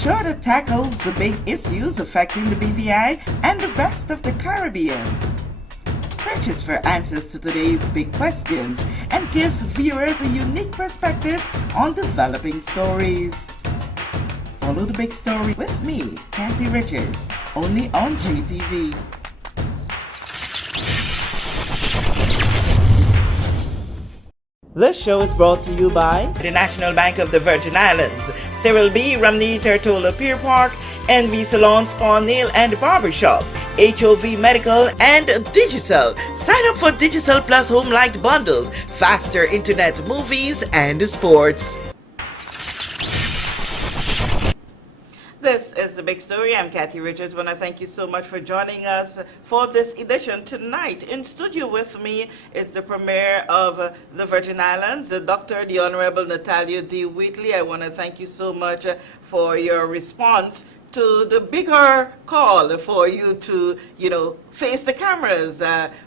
show that tackles the big issues affecting the BVI and the rest of the Caribbean. Searches for answers to today's big questions and gives viewers a unique perspective on developing stories. Follow the big story with me, Kathy Richards, only on GTV. This show is brought to you by the National Bank of the Virgin Islands, Cyril B. Ramney Tertola Pier Park, NV Salon Spa Nail and Barbershop, HOV Medical, and Digicel. Sign up for Digicel Plus Home Light Bundles, faster internet, movies, and sports. This is The Big Story. I'm Kathy Richards. I want to thank you so much for joining us for this edition tonight. In studio with me is the Premier of the Virgin Islands, the Honorable Natalia D. Wheatley. I want to thank you so much for your response to the bigger call for you to, face the cameras.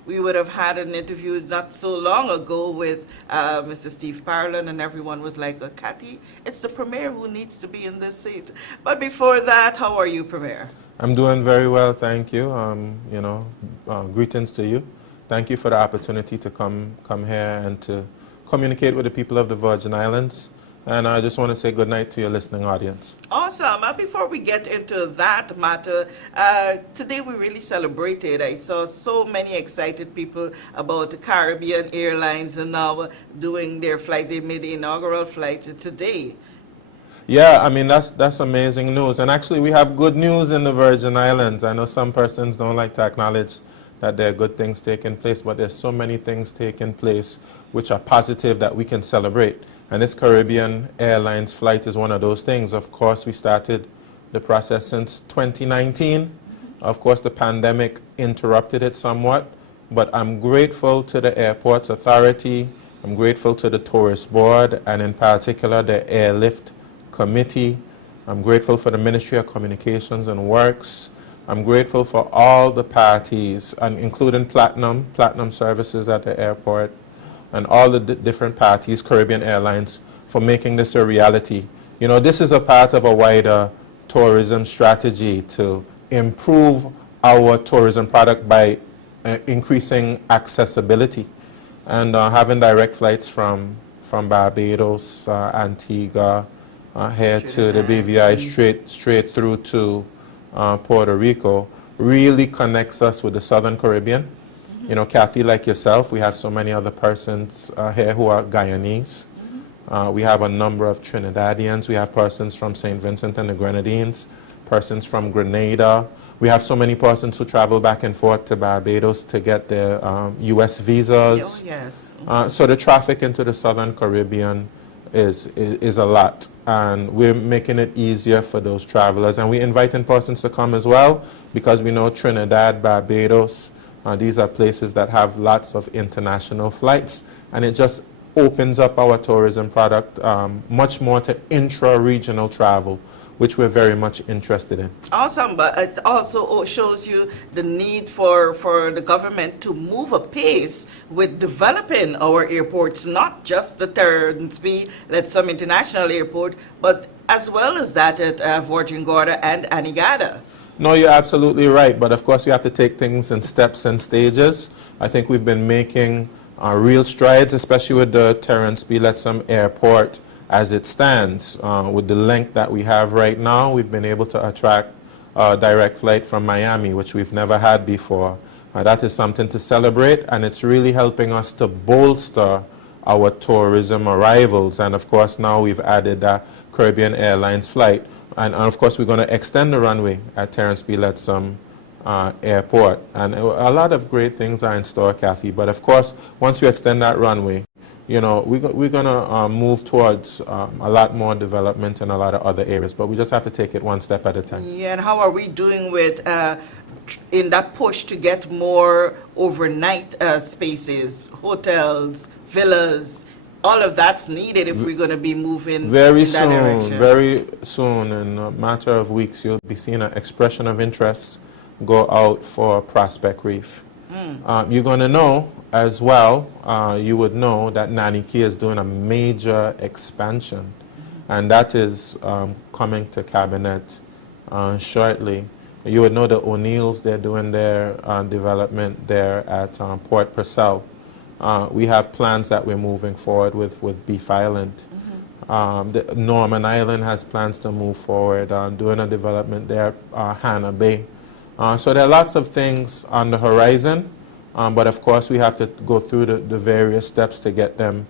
We would have had an interview not so long ago with Mr. Steve Parlin, and everyone was like, Kathy, it's the Premier who needs to be in this seat. But before that, how are you, Premier? I'm doing very well, thank you. Greetings to you. Thank you for the opportunity to come here and to communicate with the people of the Virgin Islands. And I just want to say good night to your listening audience. Awesome. Before we get into that matter, today we really celebrated. I saw so many excited people about the Caribbean Airlines and now doing their flight. They made the inaugural flight today. Yeah, I mean, that's amazing news. And actually, we have good news in the Virgin Islands. I know some persons don't like to acknowledge that there are good things taking place, but there's so many things taking place which are positive that we can celebrate. And this Caribbean Airlines flight is one of those things. Of course, we started the process since 2019. Of course, the pandemic interrupted it somewhat, but I'm grateful to the Airports Authority. I'm grateful to the Tourist Board, and in particular, the Airlift Committee. I'm grateful for the Ministry of Communications and Works. I'm grateful for all the parties, and including Platinum Services at the airport, and all the different parties, Caribbean Airlines, for making this a reality. This is a part of a wider tourism strategy to improve our tourism product by increasing accessibility and having direct flights from Barbados, Antigua, here to the BVI, straight through to Puerto Rico, really connects us with the Southern Caribbean. Kathy, like yourself, we have so many other persons here who are Guyanese. We have a number of Trinidadians. We have persons from St. Vincent and the Grenadines, persons from Grenada. We have so many persons who travel back and forth to Barbados to get their U.S. visas. Oh, yes. So the traffic into the Southern Caribbean is a lot, and we're making it easier for those travelers. And we're inviting persons to come as well, because we know Trinidad, Barbados, these are places that have lots of international flights, and it just opens up our tourism product much more to intra-regional travel, which we're very much interested in. Awesome, but it also shows you the need for the government to move apace with developing our airports, not just the Terrence B. Some International Airport, but as well as that at Virgin Gorda and Anegada. No, you're absolutely right, but of course we have to take things in steps and stages. I think we've been making real strides, especially with the Terrence B. Airport as it stands. With the length that we have right now, we've been able to attract a direct flight from Miami, which we've never had before. That is something to celebrate, and it's really helping us to bolster our tourism arrivals. And of course now we've added that Caribbean Airlines flight. And of course, we're going to extend the runway at Terrence B. Airport. And a lot of great things are in store, Kathy. But of course, once we extend that runway, we're going to move towards a lot more development in a lot of other areas. But we just have to take it one step at a time. Yeah, and how are we doing with in that push to get more overnight spaces, hotels, villas? All of that's needed if we're going to be moving in that direction. Very soon, in a matter of weeks, you'll be seeing an expression of interest go out for Prospect Reef. You're going to know as well, you would know that Nanny Key is doing a major expansion. and that is coming to cabinet shortly. You would know the O'Neills, they're doing their development there at Port Purcell. We have plans that we're moving forward with Beef Island. Norman Island has plans to move forward doing a development there at Hannah Bay. So there are lots of things on the horizon, but of course we have to go through the various steps to get them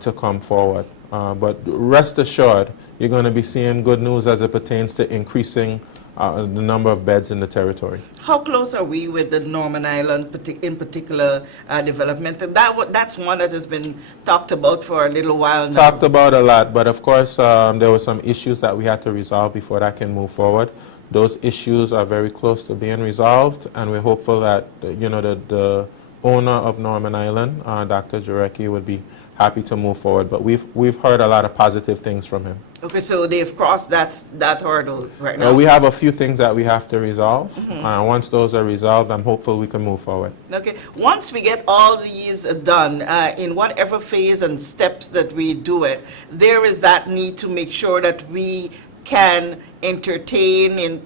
to come forward. But rest assured, you're going to be seeing good news as it pertains to increasing the number of beds in the territory. How close are we with the Norman Island in particular development? And that's one that has been talked about for a little while now. Talked about a lot, but of course there were some issues that we had to resolve before that can move forward. Those issues are very close to being resolved, and we're hopeful that the owner of Norman Island, Dr. Jahphix, would be happy to move forward. But we've heard a lot of positive things from him. Okay, so they've crossed that hurdle right now. We have a few things that we have to resolve. Once those are resolved, I'm hopeful we can move forward. Okay, once we get all these done, in whatever phase and steps that we do it, there is that need to make sure that we can entertain and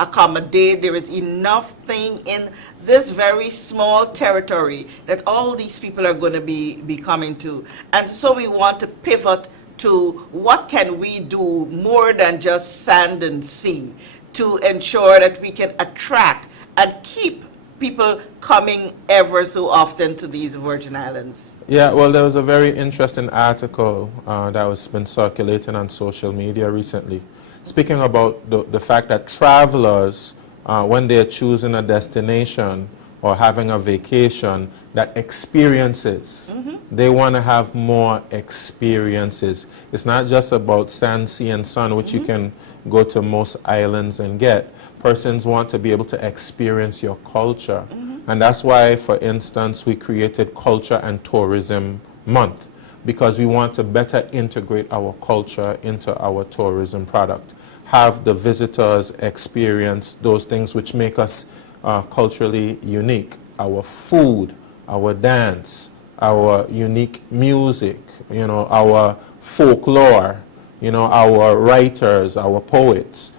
accommodate. There is enough thing in this very small territory that all these people are going to be coming to. And so we want to pivot to what can we do more than just sand and sea to ensure that we can attract and keep people coming ever so often to these Virgin Islands. Yeah, well, there was a very interesting article that was been circulating on social media recently, speaking about the fact that travelers, when they're choosing a destination or having a vacation, that experiences, they want to have more experiences. It's not just about sand, sea, and sun, which you can go to most islands and get. Persons want to be able to experience your culture. And that's why, for instance, we created Culture and Tourism Month, because we want to better integrate our culture into our tourism product. Have the visitors experience those things which make us culturally unique. Our food, our dance, our unique music, our folklore, our writers, our poets.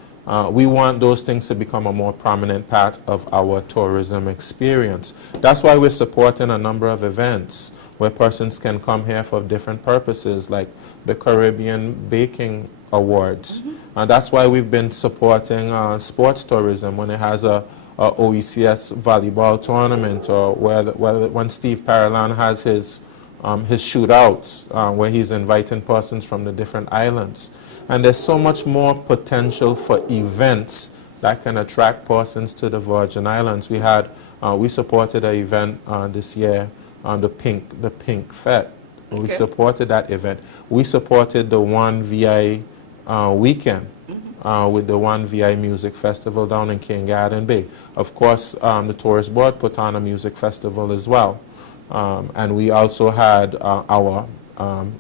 We want those things to become a more prominent part of our tourism experience. That's why we're supporting a number of events where persons can come here for different purposes, like the Caribbean Baking Awards. And that's why we've been supporting sports tourism when it has a OECS volleyball tournament, or when Steve Parolan has his shootouts, where he's inviting persons from the different islands. And there's so much more potential for events that can attract persons to the Virgin Islands. We supported an event this year, the Pink Fete. Okay. We supported that event. We supported the One VI weekend with the One VI Music Festival down in King Garden Bay. Of course, the Tourist Board put on a music festival as well. And we also had our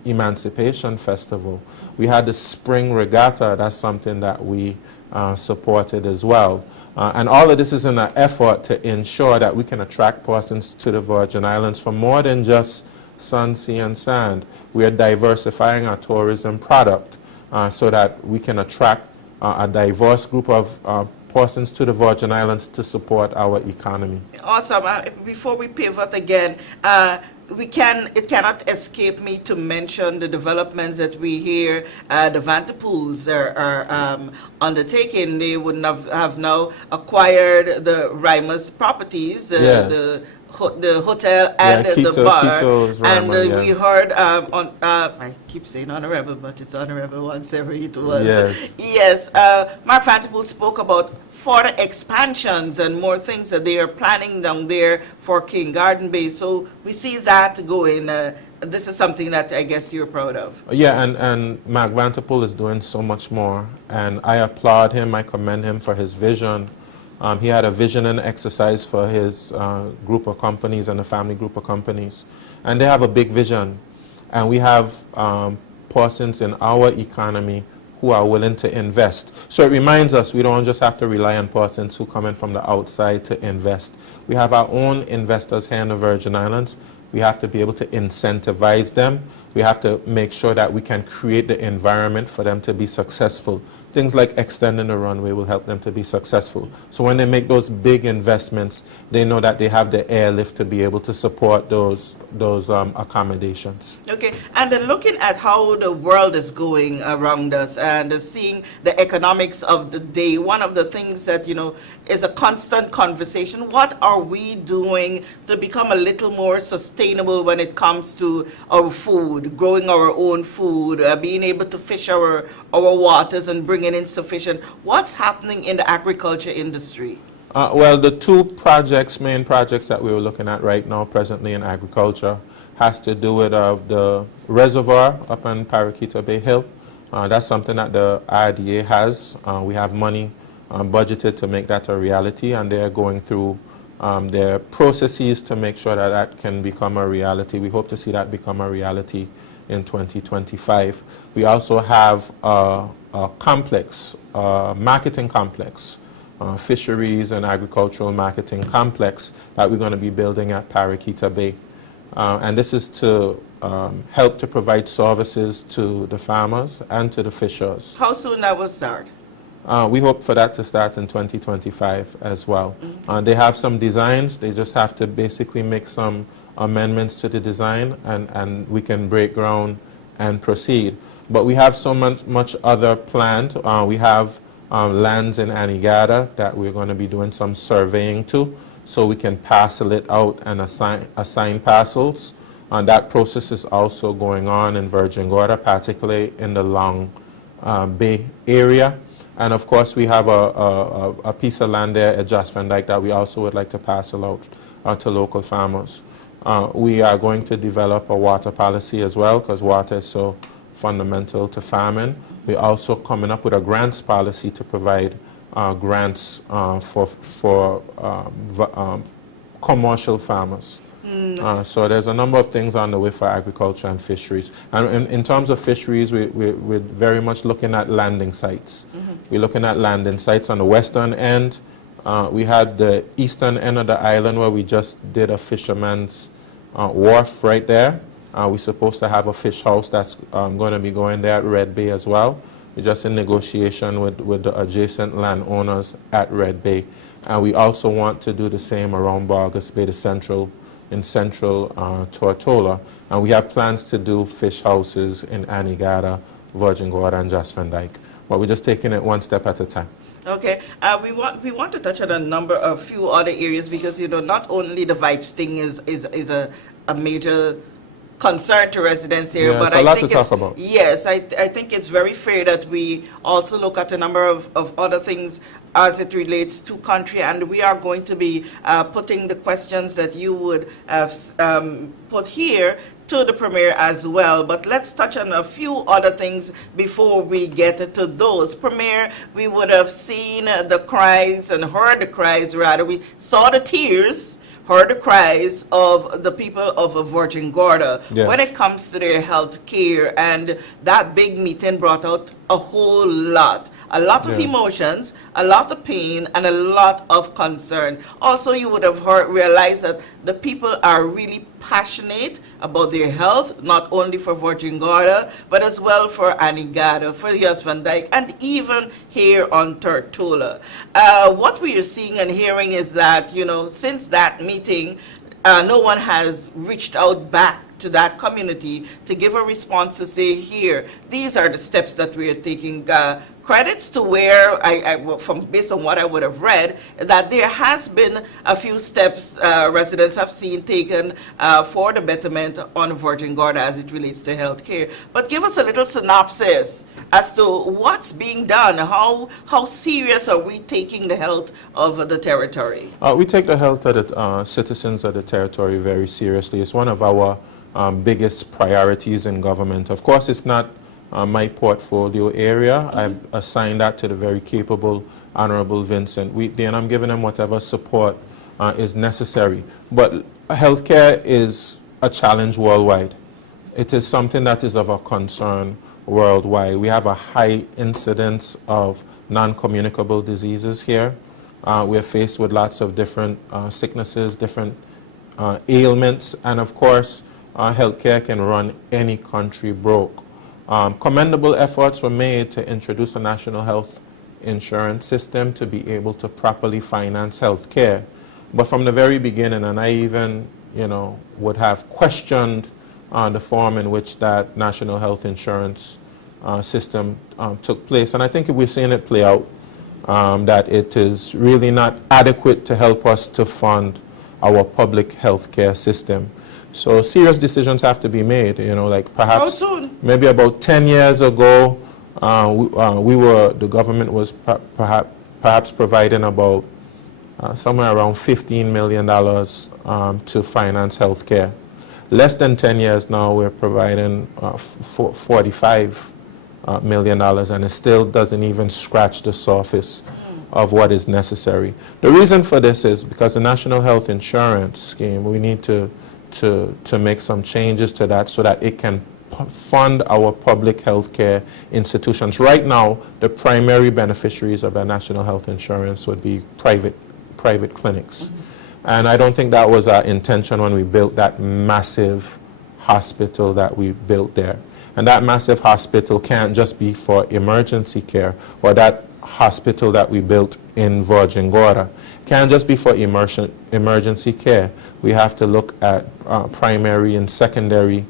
Emancipation Festival. We had the Spring Regatta. That's something that we supported as well. And all of this is in an effort to ensure that we can attract persons to the Virgin Islands for more than just sun, sea, and sand. We are diversifying our tourism product so that we can attract a diverse group of persons to the Virgin Islands to support our economy. Awesome. Before we pivot again, it cannot escape me to mention the developments that we hear the Vanderpools are undertaking. They would have now acquired the Rimers properties, Yes. the hotel and the bar. Quito's and Ramen, we heard I keep saying honorable, but it's honorable 170 it was. Yes. Yes. Mark Vanderpool spoke about further expansions and more things that they are planning down there for King Garden Bay. So we see that going. This is something that I guess you're proud of. Yeah, and Mark Vanderpool is doing so much more, and I applaud him. I commend him for his vision. He had a vision exercise for his group of companies and a family group of companies. And they have a big vision. And we have persons in our economy who are willing to invest. So it reminds us we don't just have to rely on persons who come in from the outside to invest. We have our own investors here in the Virgin Islands. We have to be able to incentivize them. We have to make sure that we can create the environment for them to be successful. Things like extending the runway will help them to be successful. So when they make those big investments, they know that they have the airlift to be able to support those accommodations. Okay, and then looking at how the world is going around us and seeing the economics of the day, one of the things that, you know, is a constant conversation. What are we doing to become a little more sustainable when it comes to our food, growing our own food, being able to fish our waters and bringing in sufficient? What's happening in the agriculture industry? Well, the two main projects that we were looking at right now presently in agriculture has to do with the reservoir up on Paraquita Bay Hill. That's something that the RDA has. We have money budgeted to make that a reality, and they're going through their processes to make sure that that can become a reality. We hope to see that become a reality in 2025. We also have a complex, marketing complex, fisheries and agricultural marketing complex that we're going to be building at Paraquita Bay. And this is to help to provide services to the farmers and to the fishers. How soon that will start? We hope for that to start in 2025 as well. They have some designs. They just have to basically make some amendments to the design, and we can break ground and proceed. But we have so much other planned. We have lands in Anegada that we're going to be doing some surveying to, so we can parcel it out and assign parcels. And that process is also going on in Virgin Gorda, particularly in the Long Bay area. And of course, we have a piece of land there at Jahphix that we also would like to parcel out to local farmers. We are going to develop a water policy as well, because water is so fundamental to farming. We're also coming up with a grants policy to provide grants for commercial farmers. So there's a number of things on the way for agriculture and fisheries. And in terms of fisheries, we're very much looking at landing sites. We're looking at landing sites on the western end. We had the eastern end of the island where we just did a fisherman's wharf right there. We're supposed to have a fish house that's going to be going there at Red Bay as well. We're just in negotiation with the adjacent landowners at Red Bay. And we also want to do the same around Bargus Bay, in central Tortola. And we have plans to do fish houses in Anegada, Virgin Gorda, and Jahphix. But we're just taking it one step at a time. Okay, we want to touch on a few other areas, because, you know, not only the vibes thing is a major concern to residents here, yeah, but I think to talk about. Yes, I think it's very fair that we also look at a number of other things as it relates to country, and we are going to be putting the questions that you would have put here to the Premier as well. But let's touch on a few other things before we get to those. Premier, we would have seen the cries and heard the cries, rather. We saw the tears, heard the cries of the people of Virgin Gorda when it comes to their health care, and that big meeting brought out a whole lot of emotions, a lot of pain, and a lot of concern. Also, you would have realized that the people are really passionate about their health, not only for Virgin Gorda, but as well for Anegada, for Jahphix, and even here on Tortola. What we are seeing and hearing is that, you know, since that meeting, no one has reached out back to that community to give a response to say, here, these are the steps that we are taking. Credits to where, based on what I would have read, that there has been a few steps residents have seen taken for the betterment on Virgin Gorda as it relates to health care. But give us a little synopsis as to what's being done. How serious are we taking the health of the territory? We take the health of the citizens of the territory very seriously. It's one of our biggest priorities in government. Of course, it's not my portfolio area. I've assigned that to the very capable Honorable Vincent Wheatley, and I'm giving him whatever support is necessary. But healthcare is a challenge worldwide. It is something that is of a concern worldwide. We have a high incidence of non-communicable diseases here. We're faced with lots of different sicknesses, different ailments, and of course, healthcare can run any country broke. Commendable efforts were made to introduce a national health insurance system to be able to properly finance healthcare. But from the very beginning, and I even, would have questioned the form in which that national health insurance system took place. And I think we're seeing it play out, that it is really not adequate to help us to fund our public healthcare system. So serious decisions have to be made, like perhaps maybe about 10 years ago, the government was perhaps providing about somewhere around $15 million to finance healthcare. Less than 10 years now, we're providing $45 million, and it still doesn't even scratch the surface of what is necessary. The reason for this is because the National Health Insurance Scheme, we need to make some changes to that so that it can fund our public health care institutions. Right now, the primary beneficiaries of the National Health Insurance would be private clinics. And I don't think that was our intention when we built that massive hospital that we built there. And that massive hospital can't just be for emergency care, or that hospital that we built in Virgin Gorda can't just be for emergency care. We have to look at primary and secondary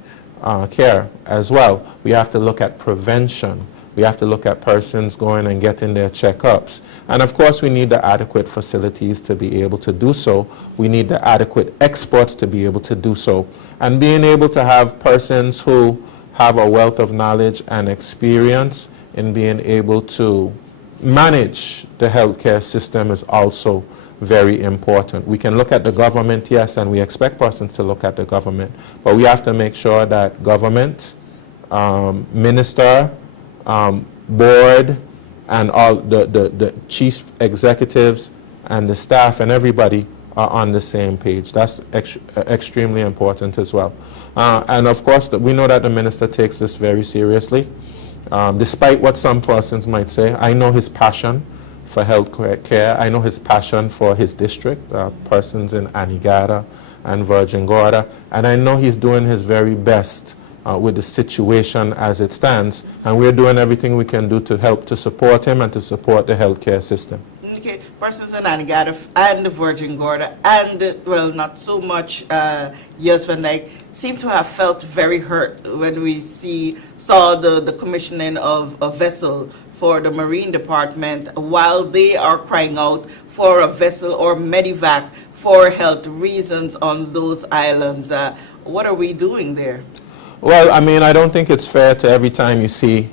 care as well. We have to look at prevention. We have to look at persons going and getting their checkups. And of course, we need the adequate facilities to be able to do so. We need the adequate experts to be able to do so. And being able to have persons who have a wealth of knowledge and experience in being able to manage the healthcare system is also very important. We can look at the government, yes, and we expect persons to look at the government, but we have to make sure that government, minister, board, and all the chief executives and the staff and everybody are on the same page. That's extremely important as well. And of course, we know that the minister takes this very seriously. Despite what some persons might say, I know his passion for health care. I know his passion for his district, persons in Anegada and Virgin Gorda, and I know he's doing his very best with the situation as it stands, and we're doing everything we can do to help to support him and to support the healthcare system. Okay, persons in Anegada and the Virgin Gorda and, well, not so much Years Van Dyke seem to have felt very hurt when we saw the commissioning of a vessel for the Marine Department while they are crying out for a vessel or medevac for health reasons on those islands. What are we doing there? Well, I mean, I don't think it's fair to every time you see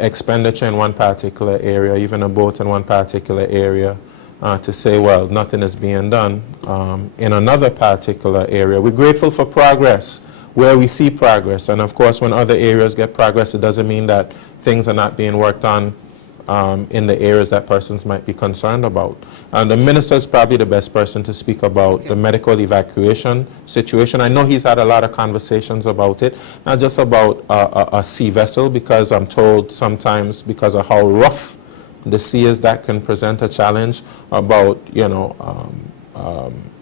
expenditure in one particular area, even a boat in one particular area, to say, well, nothing is being done in another particular area. We're grateful for progress where we see progress. And of course, when other areas get progress, it doesn't mean that things are not being worked on in the areas that persons might be concerned about. And the minister is probably the best person to speak about the medical evacuation situation. I know he's had a lot of conversations about it, not just about a sea vessel, because I'm told sometimes because of how rough the sea is, that can present a challenge, about,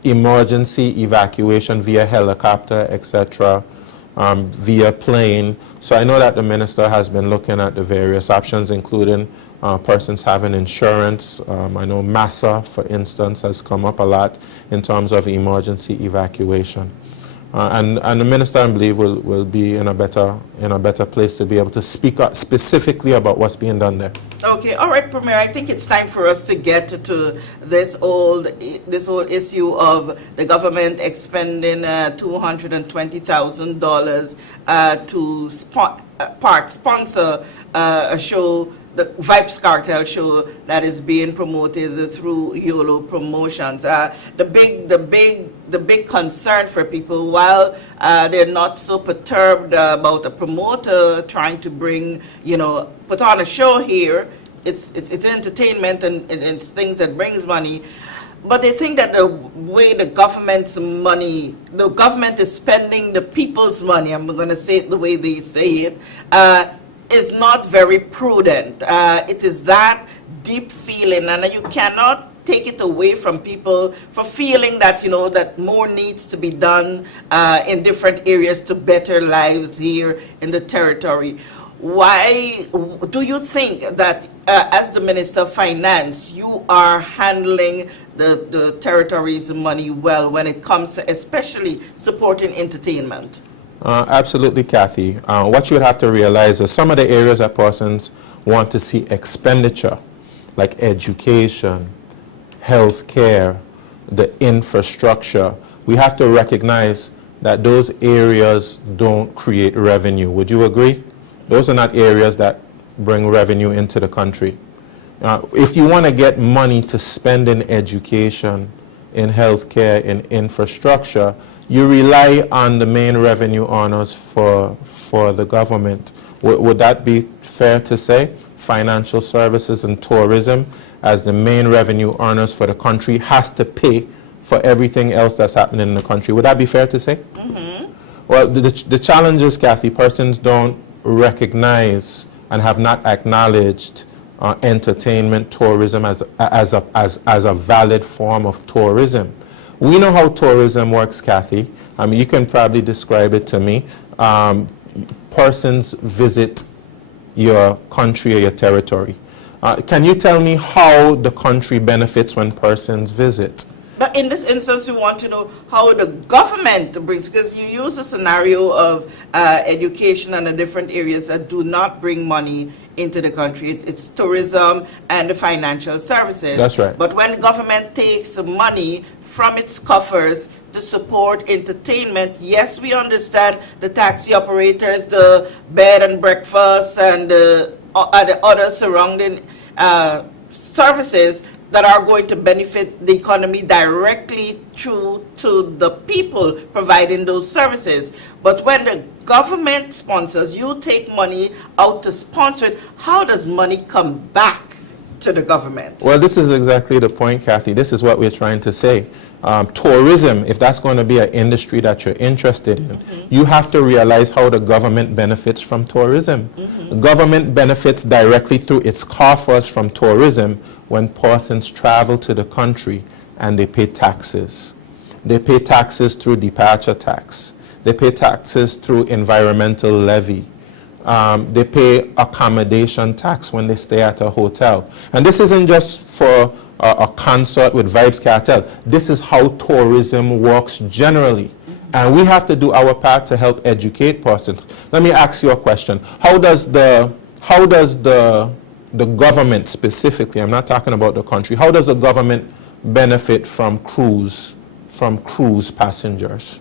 emergency evacuation via helicopter, etc., via plane. So I know that the minister has been looking at the various options, including persons having insurance. I know MASA, for instance, has come up a lot in terms of emergency evacuation. And the minister, I believe, will be in a better place to be able to speak specifically about what's being done there. Okay, all right, Premier. I think it's time for us to get to this whole issue of the government expending $220,000 to sponsor a show, the Vibes Cartel show that is being promoted through YOLO Promotions. The big concern for people, while they're not so perturbed about a promoter trying to bring, put on a show here, it's entertainment and it's things that brings money. But they think that the way the government is spending the people's money, I'm going to say it the way they say it, is not very prudent. It is that deep feeling, and you cannot take it away from people for feeling that, that more needs to be done in different areas to better lives here in the territory. Why do you think that as the Minister of Finance, you are handling the territory's money well when it comes to especially supporting entertainment? Absolutely, Kathy. What you would have to realize is some of the areas that persons want to see expenditure, like education, health care, the infrastructure, we have to recognize that those areas don't create revenue. Would you agree? Those are not areas that bring revenue into the country. If you want to get money to spend in education, in health care, in infrastructure, you rely on the main revenue earners for the government. Would that be fair to say? Financial services and tourism as the main revenue earners for the country has to pay for everything else that's happening in the country. Would that be fair to say? Mm-hmm. Well, the challenge is, Kathy, persons don't recognize and have not acknowledged entertainment, tourism as a valid form of tourism. We know how tourism works, Kathy. I mean, you can probably describe it to me. Persons visit your country or your territory. Can you tell me how the country benefits when persons visit? But in this instance, we want to know how the government brings, because you use a scenario of education and the different areas that do not bring money into the country. It's tourism and the financial services. That's right. But when government takes money from its coffers to support entertainment, yes, we understand the taxi operators, the bed and breakfast, and the other surrounding services that are going to benefit the economy directly through to the people providing those services. But when the government sponsors, you take money out to sponsor it, how does money come back to the government? Well, this is exactly the point, Kathy. This is what we're trying to say. Tourism, if that's going to be an industry that you're interested in, you have to realize how the government benefits from tourism. The government benefits directly through its coffers from tourism when persons travel to the country and they pay taxes. They pay taxes through departure tax. They pay taxes through environmental levy. They pay accommodation tax when they stay at a hotel. And this isn't just for a concert with Vibes Cartel. This is how tourism works generally. And we have to do our part to help educate persons. Let me ask you a question. How does the government specifically, I'm not talking about the country, how does the government benefit from cruise passengers?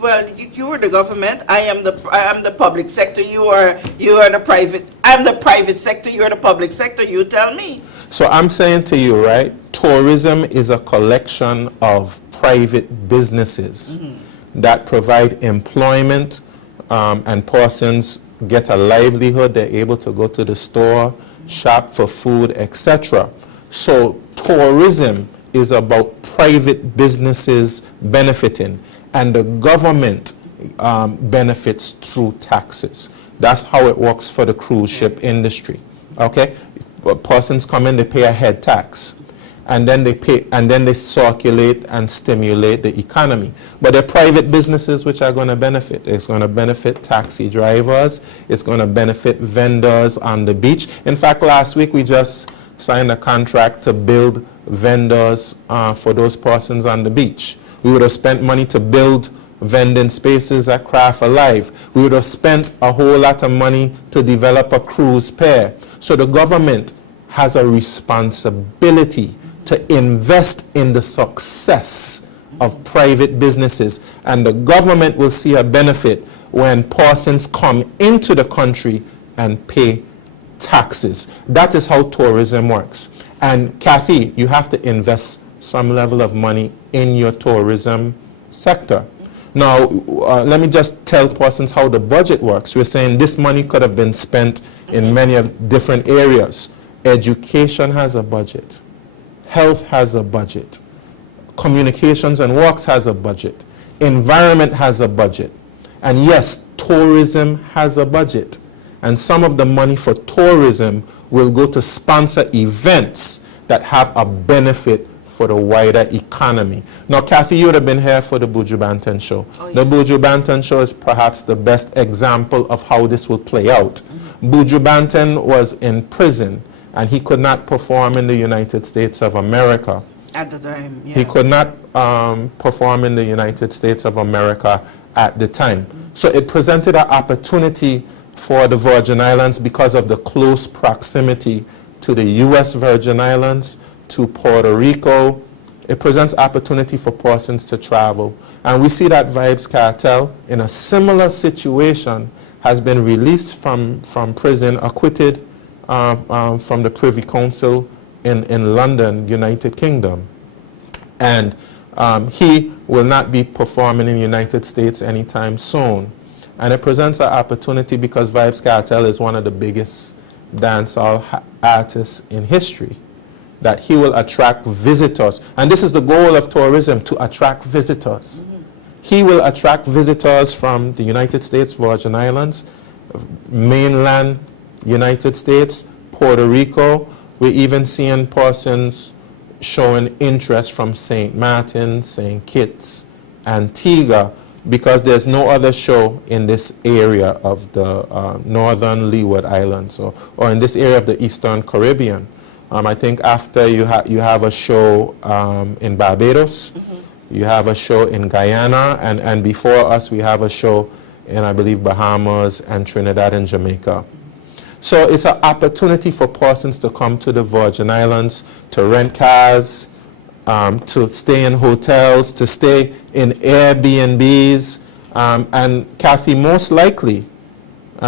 Well, you are the government. I am the public sector. You are the private. I'm the private sector. You are the public sector. You tell me. So I'm saying to you, right? Tourism is a collection of private businesses that provide employment, and persons get a livelihood. They're able to go to the store, shop for food, etc. So tourism is about private businesses benefiting, and the government benefits through taxes. That's how it works for the cruise ship industry. Okay, persons come in, they pay a head tax, and then they circulate and stimulate the economy. But they're private businesses which are going to benefit. It's going to benefit taxi drivers. It's going to benefit vendors on the beach. In fact, last week we just signed a contract to build vendors for those persons on the beach. We would have spent money to build vending spaces at Craft Alive. We would have spent a whole lot of money to develop a cruise pair. So the government has a responsibility to invest in the success of private businesses. And the government will see a benefit when persons come into the country and pay taxes. That is how tourism works. And Kathy, you have to invest some level of money in your tourism sector. Now, let me just tell persons how the budget works. We're saying this money could have been spent in many different areas. Education has a budget. Health has a budget. Communications and works has a budget. Environment has a budget. And yes, tourism has a budget. And some of the money for tourism will go to sponsor events that have a benefit for the wider economy. Now, Kathy, you would have been here for the Buju Banton show. Oh, yeah. The Buju Banton show is perhaps the best example of how this will play out. Buju Banton was in prison, and he could not perform in the United States of America. At the time, yeah. He could not perform in the United States of America at the time. So it presented an opportunity for the Virgin Islands because of the close proximity to the U.S. Virgin Islands, to Puerto Rico. It presents opportunity for persons to travel. And we see that Vybz Kartel, in a similar situation, has been released from prison, acquitted from the Privy Council in London, United Kingdom. And he will not be performing in the United States anytime soon. And it presents an opportunity because Vybz Kartel is one of the biggest dancehall artists in history, that he will attract visitors. And this is the goal of tourism, to attract visitors. He will attract visitors from the United States, Virgin Islands, mainland United States, Puerto Rico. We're even seeing persons showing interest from St. Martin, St. Kitts, Antigua, because there's no other show in this area of the northern Leeward Islands, or in this area of the Eastern Caribbean. I think after you have a show in Barbados, you have a show in Guyana, and before us we have a show in, I believe, Bahamas and Trinidad and Jamaica. So it's an opportunity for persons to come to the Virgin Islands, to rent cars, to stay in hotels, to stay in Airbnbs, and Kathy, most likely,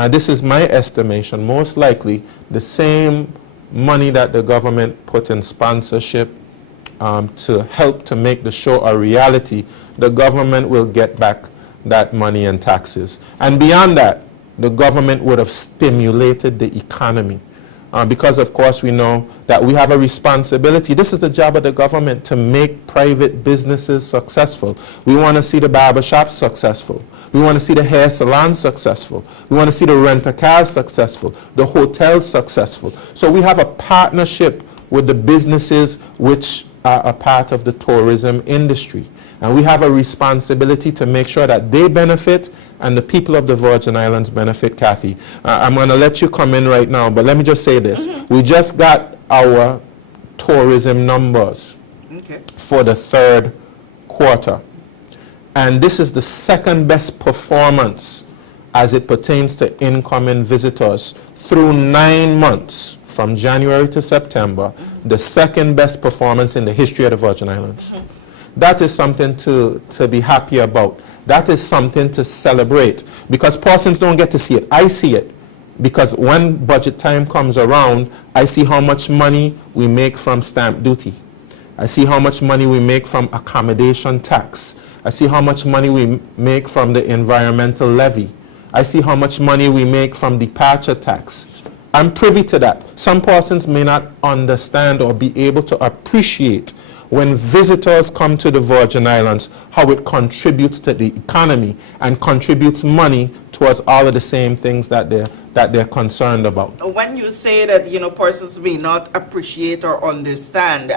this is my estimation, most likely the same money that the government put in sponsorship to help to make the show a reality, the government will get back that money in taxes. And beyond that, the government would have stimulated the economy. Because, of course, we know that we have a responsibility. This is the job of the government, to make private businesses successful. We want to see the barbershops successful. We want to see the hair salons successful. We want to see the rent-a-cars successful, the hotels successful. So we have a partnership with the businesses which are a part of the tourism industry. And we have a responsibility to make sure that they benefit and the people of the Virgin Islands benefit, Kathy. I'm going to let you come in right now, but let me just say this. We just got our tourism numbers for the third quarter. And this is the second best performance as it pertains to incoming visitors through 9 months, from January to September, the second best performance in the history of the Virgin Islands. That is something to be happy about. That is something to celebrate, because persons don't get to see it. I see it, because when budget time comes around, I see how much money we make from stamp duty. I see how much money we make from accommodation tax. I see how much money we make from the environmental levy. I see how much money we make from departure tax. I'm privy to that. Some persons may not understand or be able to appreciate when visitors come to the Virgin Islands, how it contributes to the economy and contributes money towards all of the same things that they're concerned about. When you say that, persons may not appreciate or understand,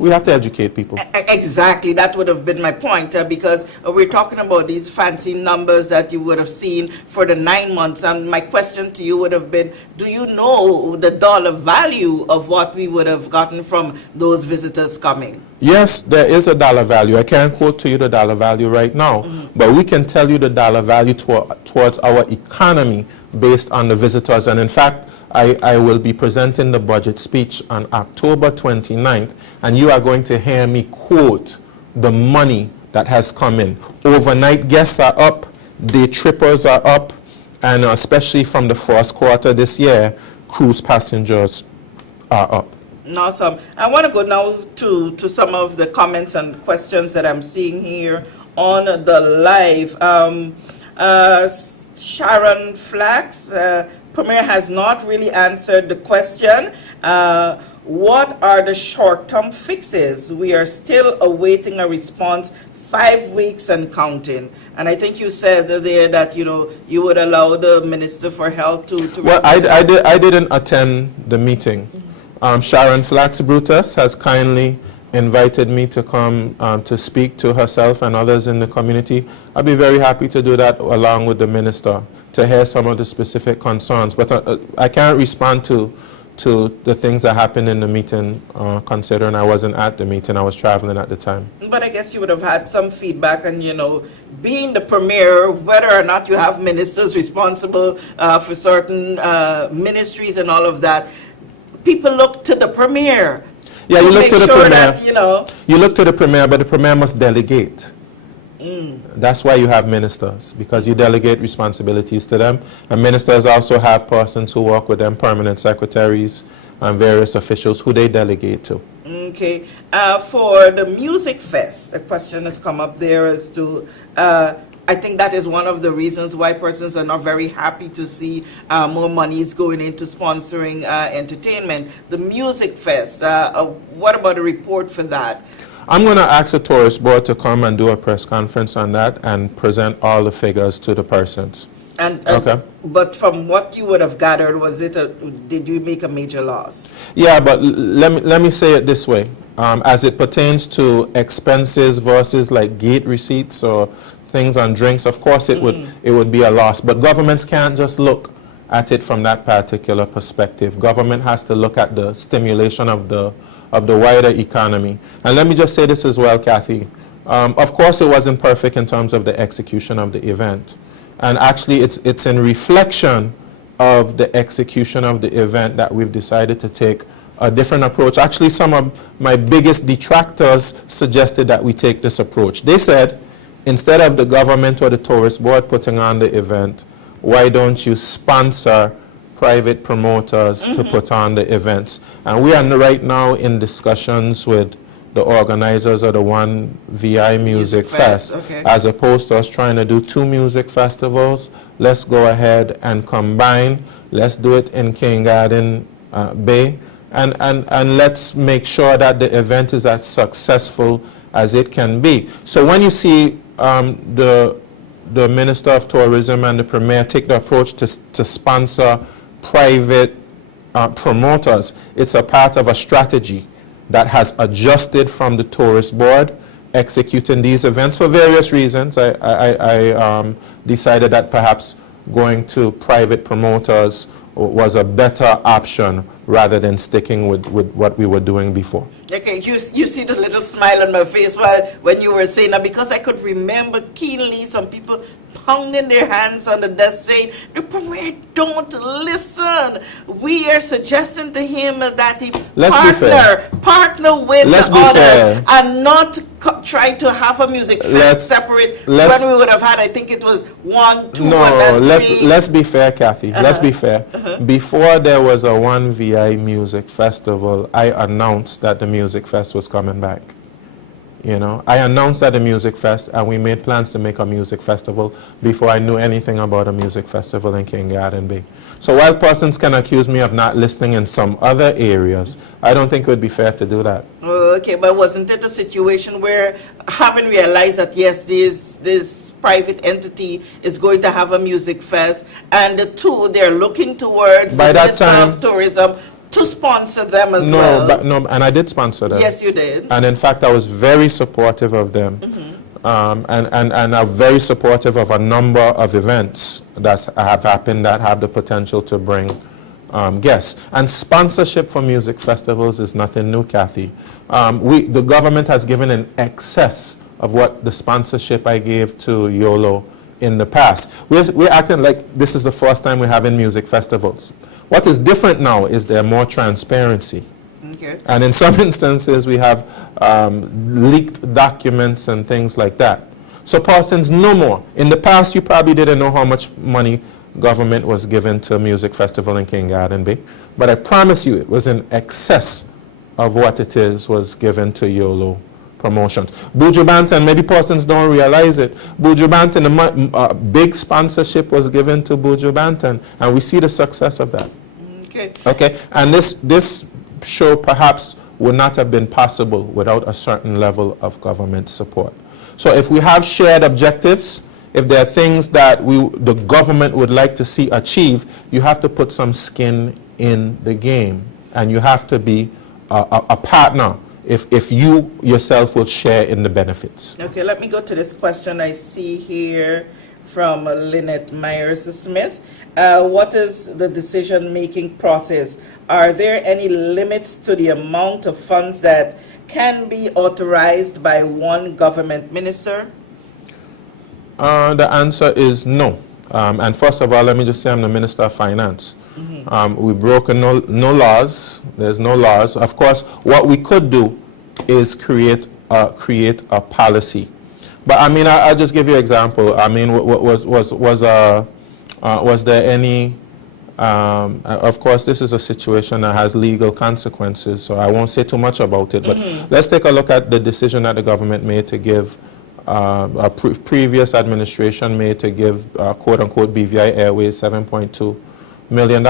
we have to educate people. Exactly, that would have been my point, because we're talking about these fancy numbers that you would have seen for the 9 months, and my question to you would have been, do you know the dollar value of what we would have gotten from those visitors coming? Yes, there is a dollar value. I can't quote to you the dollar value right now, but we can tell you the dollar value towards our economy based on the visitors. And in fact, I will be presenting the budget speech on October 29th, and you are going to hear me quote the money that has come in. Overnight guests are up, day trippers are up, and especially from the first quarter this year, cruise passengers are up. Awesome. I want to go now to some of the comments and questions that I'm seeing here on the live. Sharon Flax, Premier has not really answered the question. What are the short-term fixes? We are still awaiting a response, 5 weeks and counting. And I think you said there that, you would allow the Minister for Health to well, I didn't attend the meeting. Sharon Flax Brutus has kindly invited me to come to speak to herself and others in the community, I'd be very happy to do that along with the minister, to hear some of the specific concerns. But I can't respond to the things that happened in the meeting, considering I wasn't at the meeting. I was traveling at the time. But I guess you would have had some feedback on, being the premier, whether or not you have ministers responsible for certain ministries and all of that. People look to the premier. Yeah, you look to the premier. That, You look to the premier, but the premier must delegate. That's why you have ministers, because you delegate responsibilities to them. And ministers also have persons who work with them, permanent secretaries and various officials who they delegate to. Okay. For the Music Fest, a question has come up there as to, I think that is one of the reasons why persons are not very happy to see more monies going into sponsoring entertainment. The Music Fest, what about a report for that? I'm going to ask the tourist board to come and do a press conference on that and present all the figures to the persons. Okay. But from what you would have gathered, did you make a major loss? Yeah, but let me say it this way. As it pertains to expenses versus like gate receipts or things on drinks, of course it would be a loss. But governments can't just look at it from that particular perspective. Government has to look at the stimulation of the wider economy. And let me just say this as well, Kathy. Of course it wasn't perfect in terms of the execution of the event. And actually it's in reflection of the execution of the event that we've decided to take a different approach. Actually, some of my biggest detractors suggested that we take this approach. They said, instead of the government or the tourist board putting on the event, why don't you sponsor private promoters to put on the events? And we are right now in discussions with the organizers of the one VI Music Fest. Okay. As opposed to us trying to do 2 music festivals. Let's go ahead and combine. Let's do it in King Garden Bay. And let's make sure that the event is as successful as it can be. So when you see the Minister of Tourism and the Premier take the approach to sponsor private promoters, it's a part of a strategy that has adjusted from the tourist board executing these events for various reasons. I decided that perhaps going to private promoters was a better option rather than sticking with what we were doing before. Okay, you see the little smile on my face when you were saying that, because I could remember keenly some people pounding their hands on the desk saying, the premier don't listen. We are suggesting to him that he partner with others and not try to have a music fest separate when we would have had, I think it was 1, 2, and then 3. Let's be fair, Kathy. Let's be fair. Before there was a one VI music festival, I announced that the music fest was coming back. I announced that the music fest, and we made plans to make a music festival before I knew anything about a music festival in King Garden Bay. So while persons can accuse me of not listening in some other areas, I don't think it would be fair to do that. Okay, but wasn't it a situation where, having realized that yes, this private entity is going to have a music fest, and the two, they're looking towards the Minister of Tourism to sponsor them as well? And I did sponsor them. Yes, you did. And in fact, I was very supportive of them. And I'm very supportive of a number of events that have happened that have the potential to bring guests. And sponsorship for music festivals is nothing new, Kathy. The government has given in excess of what the sponsorship I gave to YOLO in the past. We're acting like this is the first time we're having music festivals. What is different now is there more transparency. Okay. And in some instances, we have leaked documents and things like that. So persons know more. In the past, you probably didn't know how much money government was given to a music festival in King Garden Bay. But I promise you, it was in excess of what was given to YOLO promotions. Buju Banton, maybe persons don't realize it. Buju Banton, big sponsorship was given to Buju Banton, and we see the success of that. Okay. And this show perhaps would not have been possible without a certain level of government support. So if we have shared objectives, if there are things that the government would like to see achieved, you have to put some skin in the game, and you have to be a partner if you yourself will share in the benefits. Okay, let me go to this question I see here from Lynette Myers-Smith. What is the decision-making process? Are there any limits to the amount of funds that can be authorized by one government minister? The answer is no. And first of all, let me just say I'm the Minister of Finance. We've broken no laws. There's no laws. Of course, what we could do is create a policy. But I mean, I'll just give you an example. I mean, was there any? Of course, this is a situation that has legal consequences, so I won't say too much about it. But let's take a look at the decision that the government made to give. A previous administration made to give quote-unquote BVI Airways $7.2 million.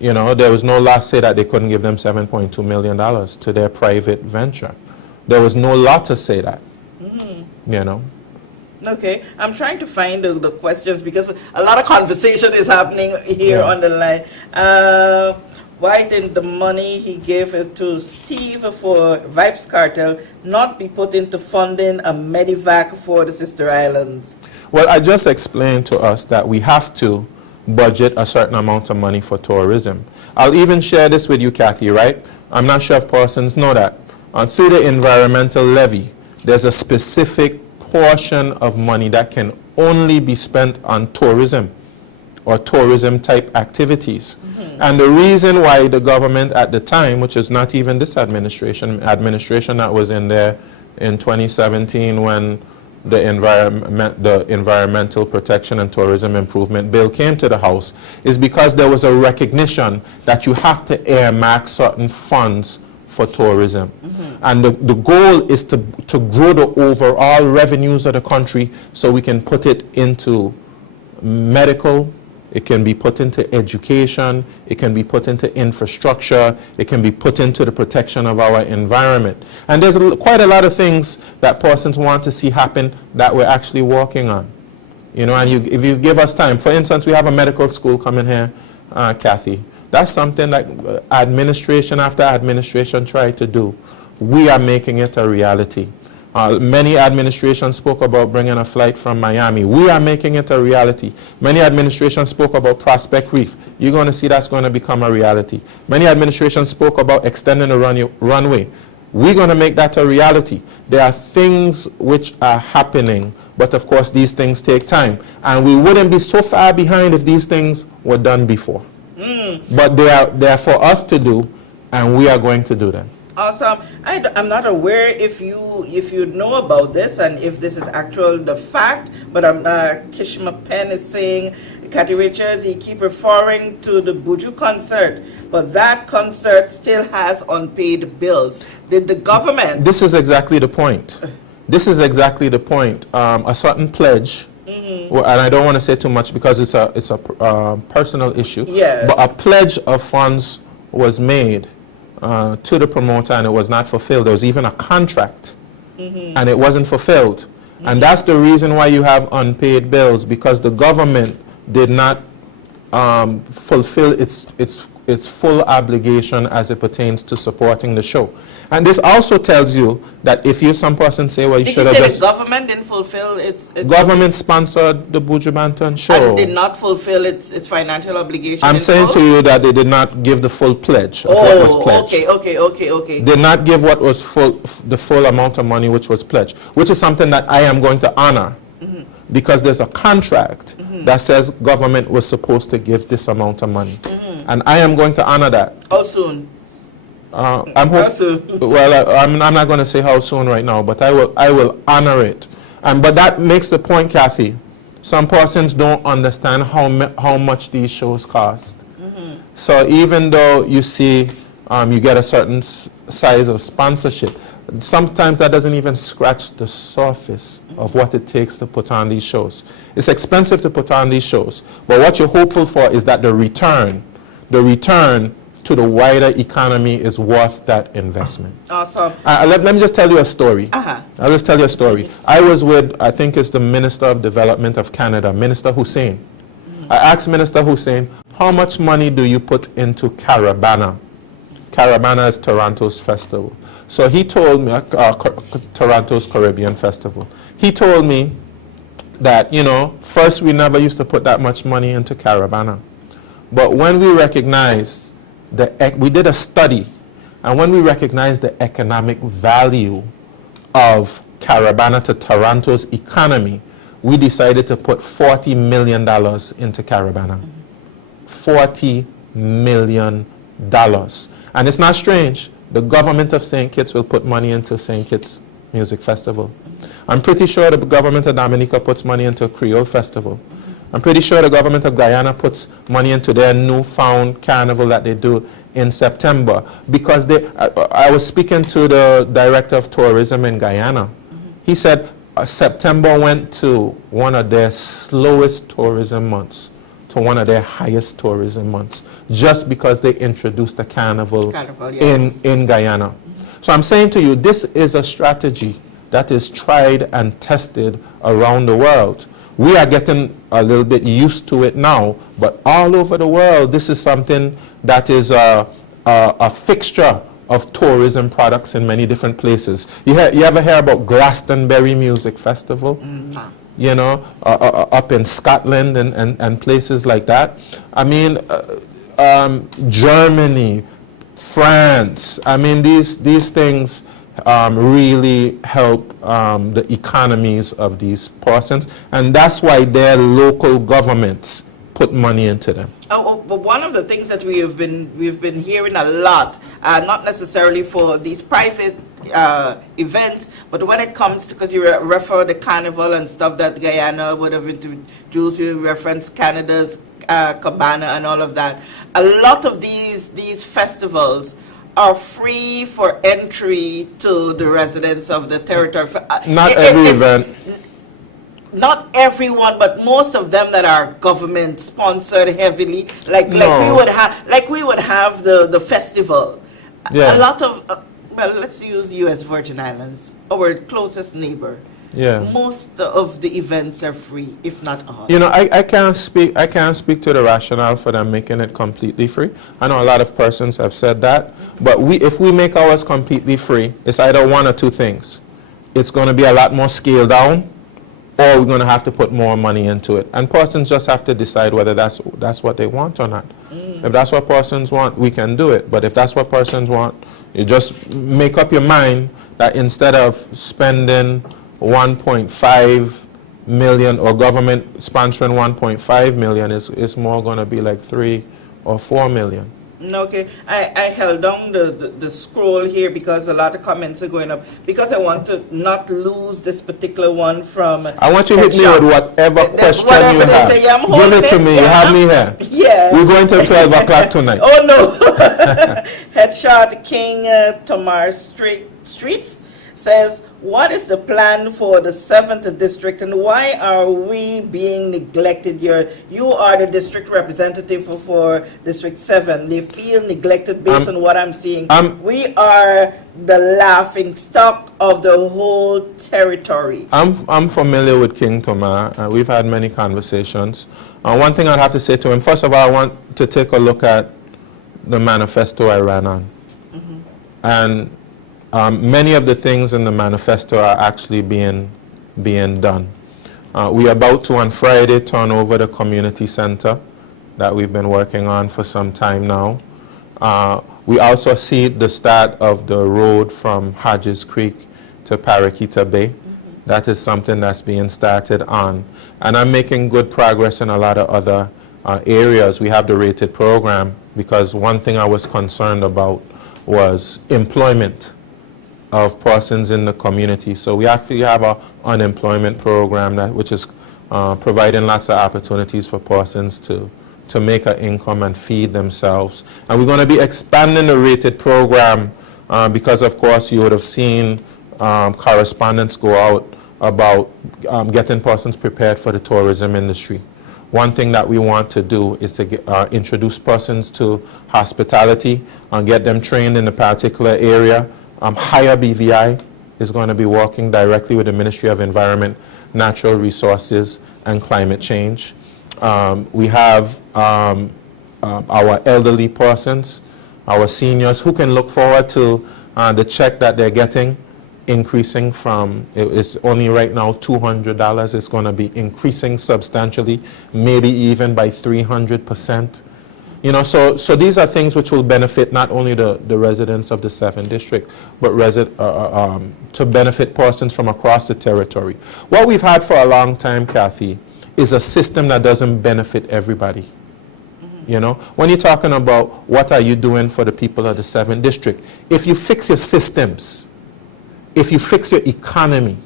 You know, there was no law say that they couldn't give them $7.2 million to their private venture. There was no law to say that, you know. Okay, I'm trying to find the questions because a lot of conversation is happening here on the line. Why didn't the money he gave to Steve for Vibes Cartel not be put into funding a Medivac for the Sister Islands? Well, I just explained to us that we have to budget a certain amount of money for tourism. I'll even share this with you, Kathy, right? I'm not sure if persons know that. Through the environmental levy, there's a specific portion of money that can only be spent on tourism or tourism type activities. And the reason why the government at the time, which is not even this administration that was in there in 2017 when the Environmental Protection and Tourism Improvement Bill came to the House, is because there was a recognition that you have to earmark certain funds for tourism. And the goal is to grow the overall revenues of the country so we can put it into medical, it can be put into education, it can be put into infrastructure, it can be put into the protection of our environment. And there's quite a lot of things that persons want to see happen that we're actually working on. You know, and if you give us time, for instance, we have a medical school coming here, Kathy. That's something that administration after administration tried to do. We are making it a reality. Many administrations spoke about bringing a flight from Miami. We are making it a reality. Many administrations spoke about Prospect Reef. You're going to see that's going to become a reality. Many administrations spoke about extending the runway. We're going to make that a reality. There are things which are happening, but of course these things take time. And we wouldn't be so far behind if these things were done before. But they are for us to do, and we are going to do them. Awesome. I'm not aware if you know about this and if this is actual the fact, but Kishma Penn is saying, Kathy Richards, he keep referring to the Buju concert, but that concert still has unpaid bills. Did the government? This is exactly the point. This is exactly the point. A certain pledge, well, and I don't want to say too much because it's a personal issue. Yes. But a pledge of funds was made to the promoter and it was not fulfilled. There was even a contract and it wasn't fulfilled. And that's the reason why you have unpaid bills, because the government did not fulfill its full obligation as it pertains to supporting the show. And this also tells you that if some person say, well, you should have just... the government didn't fulfill its... Government sponsored the Buju Banton show. And did not fulfill its financial obligation. I'm saying to you that they did not give the full pledge of what was pledged. Okay. Did not give what was the full amount of money which was pledged, which is something that I am going to honor. Because there's a contract that says government was supposed to give this amount of money. And I am going to honor that. How soon? How soon? Well, I'm not going to say how soon right now, but I will honor it. But that makes the point, Kathy. Some persons don't understand how much these shows cost. So even though you see you get a certain size of sponsorship, sometimes that doesn't even scratch the surface of what it takes to put on these shows. It's expensive to put on these shows, but what you're hopeful for is that the return to the wider economy is worth that investment. Awesome. Let me just tell you a story. I'll just tell you a story. I was with, I think it's the Minister of Development of Canada, Minister Hussein. I asked Minister Hussein, how much money do you put into Carabana? Carabana is Toronto's festival. So he told me, Toronto's Caribbean Festival, he told me that, you know, first we never used to put that much money into Caribana. But when we recognized, we did a study, and when we recognized the economic value of Caribana to Toronto's economy, we decided to put $40 million into Caribana. $40 million. And it's not strange. The government of St. Kitts will put money into St. Kitts Music Festival. I'm pretty sure the government of Dominica puts money into Creole Festival. I'm pretty sure the government of Guyana puts money into their newfound carnival that they do in September. Because I was speaking to the director of tourism in Guyana. He said September went to one of their slowest tourism months to one of their highest tourism months, just because they introduced the carnival yes. in Guyana. So I'm saying to you, this is a strategy that is tried and tested around the world. We are getting a little bit used to it now, but all over the world, this is something that is a fixture of tourism products in many different places. You ever hear about Glastonbury Music Festival? Mm-hmm. You know, up in Scotland and places like that. I mean, Germany, France. I mean, these things really help the economies of these persons, and that's why their local governments put money into them. Oh, but one of the things that we've been hearing a lot, not necessarily for these private events, but when it comes to, because you refer the carnival and stuff that Guyana would have introduced, you reference Canada's Cabana and all of that. A lot of these festivals are free for entry to the residents of the territory. Not every event. Not everyone, but most of them that are government sponsored heavily, like we would have the festival. Yeah. A lot of well, let's use U.S. Virgin Islands, our closest neighbor. Yeah. Most of the events are free, if not all. You know, I can't speak to the rationale for them making it completely free. I know a lot of persons have said that, but if we make ours completely free, it's either one or two things. It's going to be a lot more scaled down, or we're going to have to put more money into it. And persons just have to decide whether that's what they want or not. If that's what persons want, we can do it. But if that's what persons want, you just make up your mind that instead of spending 1.5 million or government sponsoring 1.5 million, it's more going to be like 3 or 4 million. Okay, I held down the scroll here because a lot of comments are going up, because I want to not lose this particular one from... I want you to hit me with whatever question you have. Say, yeah, give it to me. You have me here. Yeah. We're going till 12 o'clock tonight. Oh, no. Headshot King Tomar Streets says, what is the plan for the 7th district and why are we being neglected? You are the district representative for District 7. They feel neglected based on what I'm seeing. We are the laughing stock of the whole territory. I'm familiar with King Tomar. We've had many conversations. One thing I'd have to say to him, first of all, I want to take a look at the manifesto I ran on. Mm-hmm. And many of the things in the manifesto are actually being done. We are about to, on Friday, turn over the community center that we've been working on for some time now. We also see the start of the road from Hodges Creek to Paraquita Bay. Mm-hmm. That is something that's being started on. And I'm making good progress in a lot of other areas. We have the rated program, because one thing I was concerned about was employment of persons in the community. So we actually have an unemployment program which is providing lots of opportunities for persons to make an income and feed themselves. And we're going to be expanding the rated program because, of course, you would have seen correspondence go out about getting persons prepared for the tourism industry. One thing that we want to do is to introduce persons to hospitality and get them trained in a particular area. Higher BVI is going to be working directly with the Ministry of Environment, Natural Resources, and Climate Change. We have our elderly persons, our seniors, who can look forward to The check that they're getting increasing from, it's only right now $200. It's going to be increasing substantially, maybe even by 300%. You know, so these are things which will benefit not only the residents of the 7th District, but to benefit persons from across the territory. What we've had for a long time, Kathy, is a system that doesn't benefit everybody. You know, when you're talking about what are you doing for the people of the 7th District, if you fix your systems, if you fix your economy,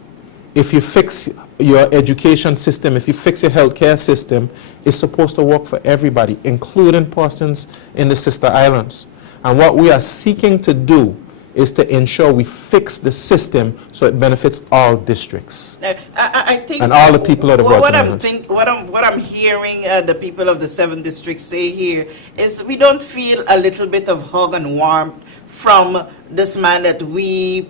if you fix your education system, if you fix your healthcare system, it's supposed to work for everybody, including persons in the sister islands. And what we are seeking to do is to ensure we fix the system so it benefits all districts. I think and all the people of the Virgin Islands. What I'm hearing the people of the 7th District say here is we don't feel a little bit of hug and warmth from this man that we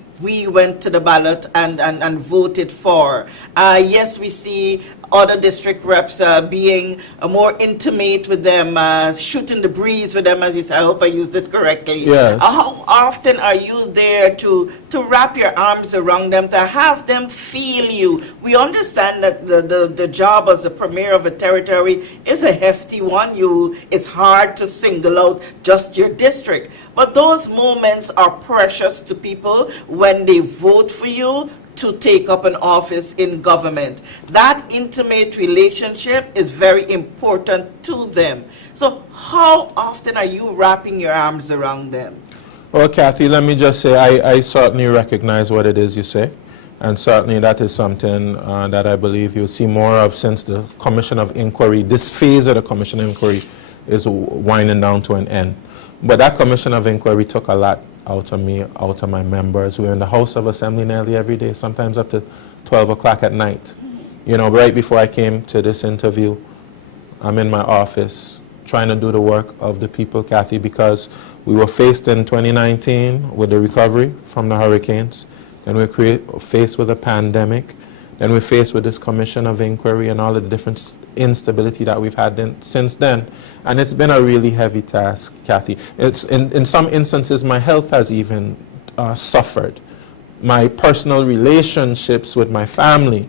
went to the ballot and voted for. Yes, we see other district reps being more intimate with them, shooting the breeze with them, as you said. I hope I used it correctly. Yes. How often are you there to wrap your arms around them, to have them feel you? We understand that the job as a premier of a territory is a hefty one. It's hard to single out just your district. But those moments are precious to people when they vote for you to take up an office in government. That intimate relationship is very important to them. So how often are you wrapping your arms around them? Well, Kathy, let me just say I certainly recognize what it is you say. And certainly that is something that I believe you'll see more of since the Commission of Inquiry, this phase of the Commission of Inquiry is winding down to an end. But that Commission of Inquiry took a lot out of me, out of my members. We were in the House of Assembly nearly every day, sometimes up to 12 o'clock at night. You know, right before I came to this interview, I'm in my office trying to do the work of the people, Kathy, because we were faced in 2019 with the recovery from the hurricanes, and we were faced with a pandemic, then we're faced with this Commission of Inquiry and all the different instability that we've had since then. And it's been a really heavy task, Kathy. It's in some instances, my health has even suffered. My personal relationships with my family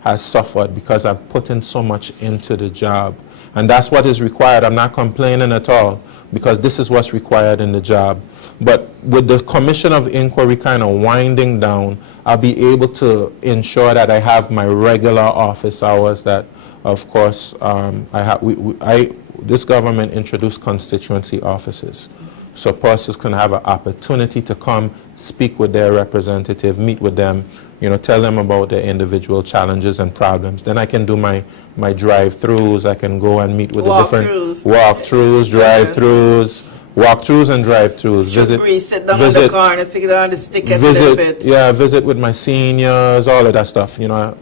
has suffered because I've put in so much into the job. And that's what is required. I'm not complaining at all, because this is what's required in the job. But with the Commission of Inquiry kind of winding down, I'll be able to ensure that I have my regular office hours that, of course, this government introduced constituency offices. So persons can have an opportunity to come speak with their representative, meet with them, you know, tell them about their individual challenges and problems. Then I can do my drive-throughs. I can go and meet with the different walk-throughs, drive-throughs, walk-throughs and drive-throughs. Sit down in the car and sit down the stick a little bit. Yeah, visit with my seniors, all of that stuff, you know.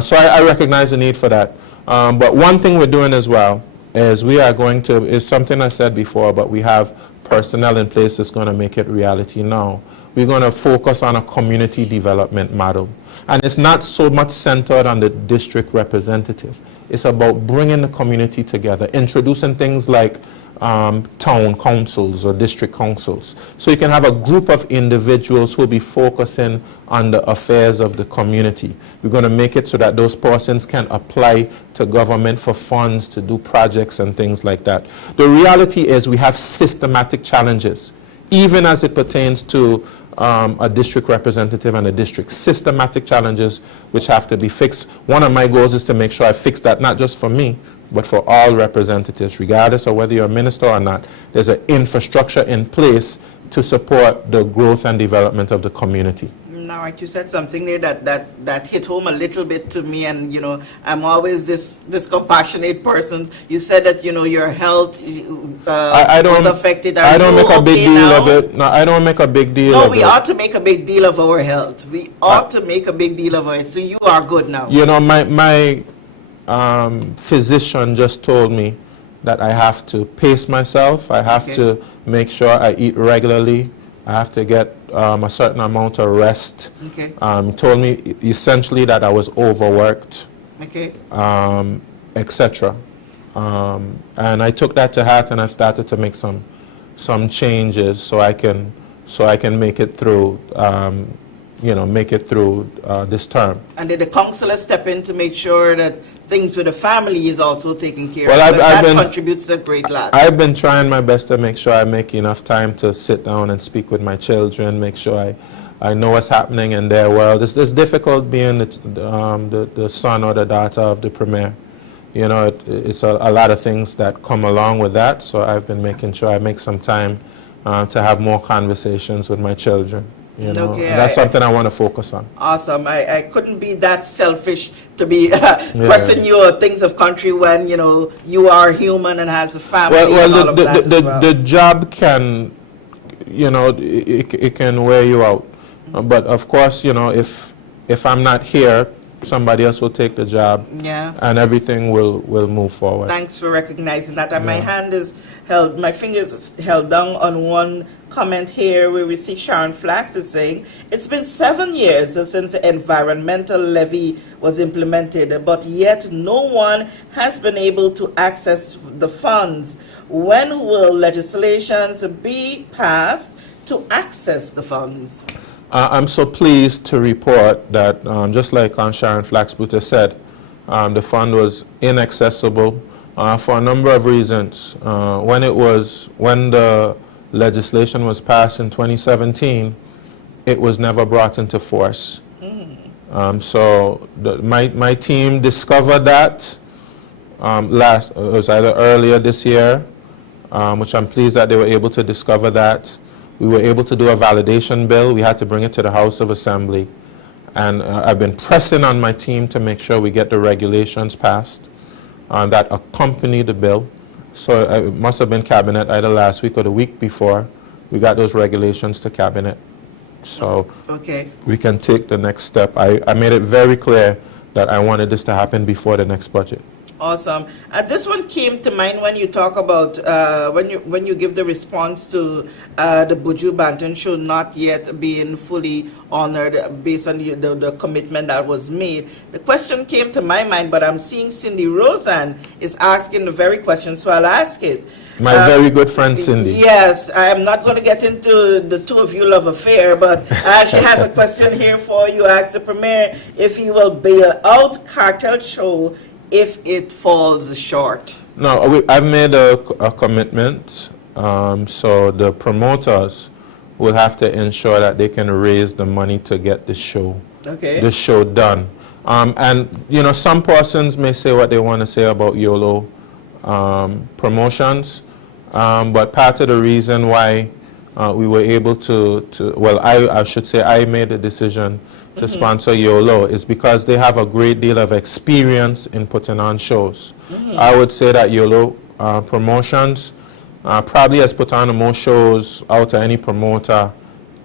So I recognize the need for that. But one thing we're doing as well is we are going to, is something I said before, but we have personnel in place that's going to make it reality now. We're going to focus on a community development model. And it's not so much centered on the district representative. It's about bringing the community together, introducing things like town councils or district councils. So you can have a group of individuals who will be focusing on the affairs of the community. We're going to make it so that those persons can apply to government for funds to do projects and things like that. The reality is we have systematic challenges, even as it pertains to a district representative and a district. Systematic challenges which have to be fixed. One of my goals is to make sure I fix that, not just for me, but for all representatives, regardless of whether you're a minister or not. There's an infrastructure in place to support the growth and development of the community. Now, you said something there that hit home a little bit to me, and you know, I'm always this compassionate person. You said that, you know, your health was affected. I don't make a big deal of it. No, I don't make a big deal of it. No, we ought to make a big deal of our health. We ought to make a big deal of it. So you are good now. You know, my physician just told me that I have to pace myself. I have to make sure I eat regularly. I have to get a certain amount of rest. He told me essentially that I was overworked, etc. And I took that to heart, and I've started to make some changes so I can so I can make it through, make it through this term. And did the counselor step in to make sure that things with the family is also taken care Well, of? That contributes a great lot. I've been trying my best to make sure I make enough time to sit down and speak with my children, make sure I know what's happening in their world. It's difficult being the son or the daughter of the premier. You know, it's a lot of things that come along with that, so I've been making sure I make some time to have more conversations with my children. You know, okay, that's something I want to focus on. Awesome. I couldn't be that selfish to be pressing you things of country when, you know, you are human and has a family and all of that as well. The job can, you know, it can wear you out. But of course, you know, if I'm not here, somebody else will take the job, and everything will move forward. Thanks for recognizing that. And my hand is held, my fingers held down on one comment here where we see Sharon Flax is saying, it's been 7 years since the environmental levy was implemented, but yet no one has been able to access the funds. When will legislations be passed to access the funds? I'm so pleased to report that, just like Sharon Flax-Butte said, the fund was inaccessible for a number of reasons. When the legislation was passed in 2017, it was never brought into force. So my team discovered that it was either earlier this year, which I'm pleased that they were able to discover that. We were able to do a validation bill. We had to bring it to the House of Assembly. And I've been pressing on my team to make sure we get the regulations passed that accompany the bill. So it must have been Cabinet either last week or the week before. We got those regulations to Cabinet. So we can take the next step. I made it very clear that I wanted this to happen before the next budget. Awesome. This one came to mind when you talk about when you give the response to the Buju Banton show not yet being fully honored based on the commitment that was made. The question came to my mind, but I'm seeing Cindy Rosen is asking the very question, so I'll ask it. My very good friend Cindy. Yes, I am not going to get into the two of you love affair, but she has a question here for you. Ask the Premier if he will bail out Cartel Show if it falls short. No, I've made a commitment, so the promoters will have to ensure that they can raise the money to get the show done. And you know, some persons may say what they want to say about YOLO promotions, but part of the reason why we were able to well, I should say I made the decision to sponsor YOLO is because they have a great deal of experience in putting on shows. I would say that YOLO Promotions probably has put on the most shows out of any promoter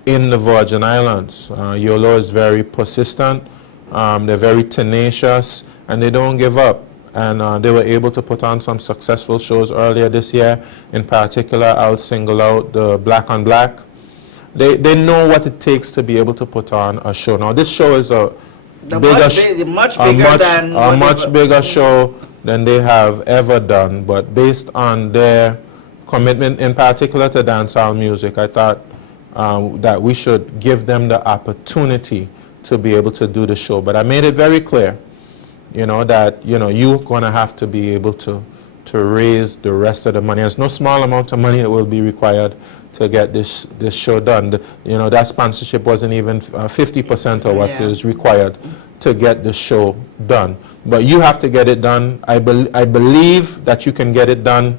in the Virgin Islands. YOLO is very persistent, they're very tenacious, and they don't give up. And they were able to put on some successful shows earlier this year. In particular, I'll single out the Black on Black. They know what it takes to be able to put on a show. Now, this show is a much bigger show than they have ever done. But based on their commitment, in particular to dancehall music, I thought that we should give them the opportunity to be able to do the show. But I made it very clear, you know, that you're going to have to be able to raise the rest of the money. There's no small amount of money that will be required to get this show done. That sponsorship wasn't even 50% of what is required to get the show done. But you have to get it done. I believe that you can get it done,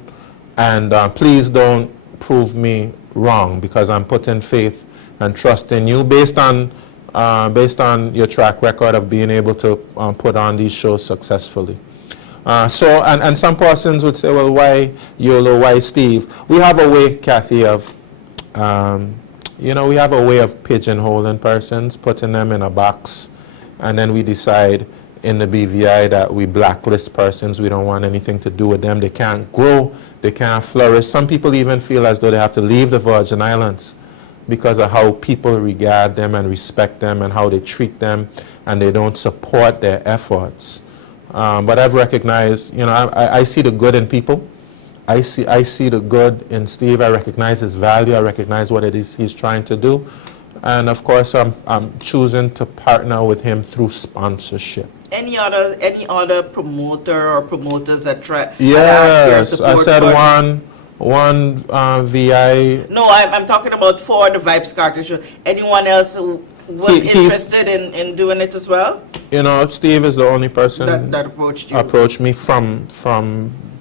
and please don't prove me wrong, because I'm putting faith and trust in you based on your track record of being able to put on these shows successfully. And some persons would say, well, why YOLO, why Steve? We have a way, Kathy, of, we have a way of pigeonholing persons, putting them in a box, and then we decide in the BVI that we blacklist persons. We don't want anything to do with them. They can't grow, they can't flourish. Some people even feel as though they have to leave the Virgin Islands because of how people regard them and respect them and how they treat them, and they don't support their efforts. But I've recognized, I see the good in people, I see the good in Steve. I recognize his value. I recognize what it is he's trying to do. And of course, I'm choosing to partner with him through sponsorship. Any other promoter or promoters that try? Yes, I said one VI. No, I'm talking about for the Vibes Carter show. Anyone else who was interested in doing it as well? You know, Steve is the only person that approached you. Approached me from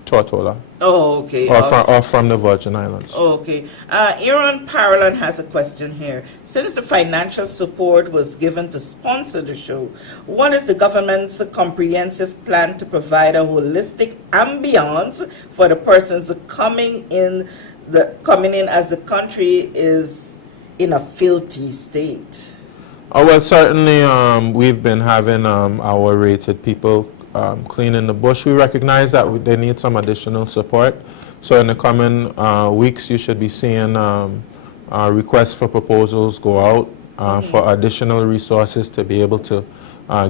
Tortola. Oh, okay. Or from the Virgin Islands. Oh, okay. Aaron Parolan has a question here. Since the financial support was given to sponsor the show, what is the government's comprehensive plan to provide a holistic ambience for the persons coming in as the country is in a filthy state? Oh, well, certainly we've been having our rated people cleaning the bush. We recognize that they need some additional support. So in the coming weeks, you should be seeing requests for proposals go out for additional resources to be able to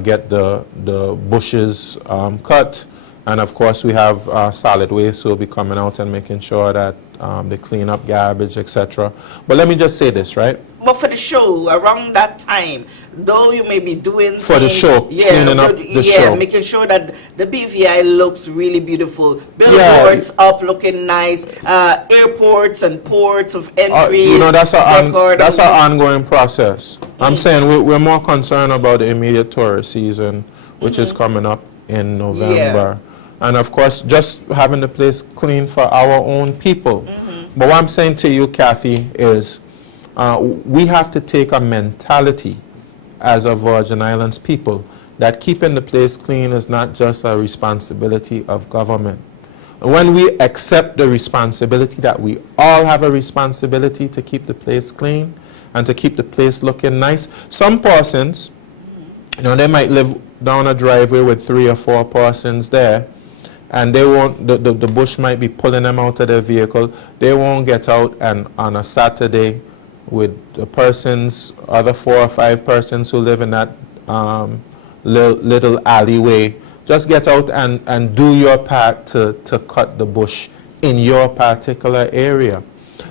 get the bushes cut. And of course, we have solid waste who will be coming out and making sure that they clean up garbage, etc. But let me just say this, right? But for the show, around that time, though you may be doing for things, the show, cleaning up the show, making sure that the BVI looks really beautiful, billboards up looking nice, airports and ports of entry. You know, that's our ongoing process. I'm saying we're more concerned about the immediate tourist season, which is coming up in November. And of course, just having the place clean for our own people. But what I'm saying to you, Kathy, is we have to take a mentality as a Virgin Islands people that keeping the place clean is not just a responsibility of government. When we accept the responsibility that we all have a responsibility to keep the place clean and to keep the place looking nice, some persons, you know, they might live down a driveway with 3 or 4 persons there, and they won't, the bush might be pulling them out of their vehicle. They won't get out and on a Saturday with the persons, other 4 or 5 persons who live in that little alleyway, just get out and do your part to cut the bush in your particular area.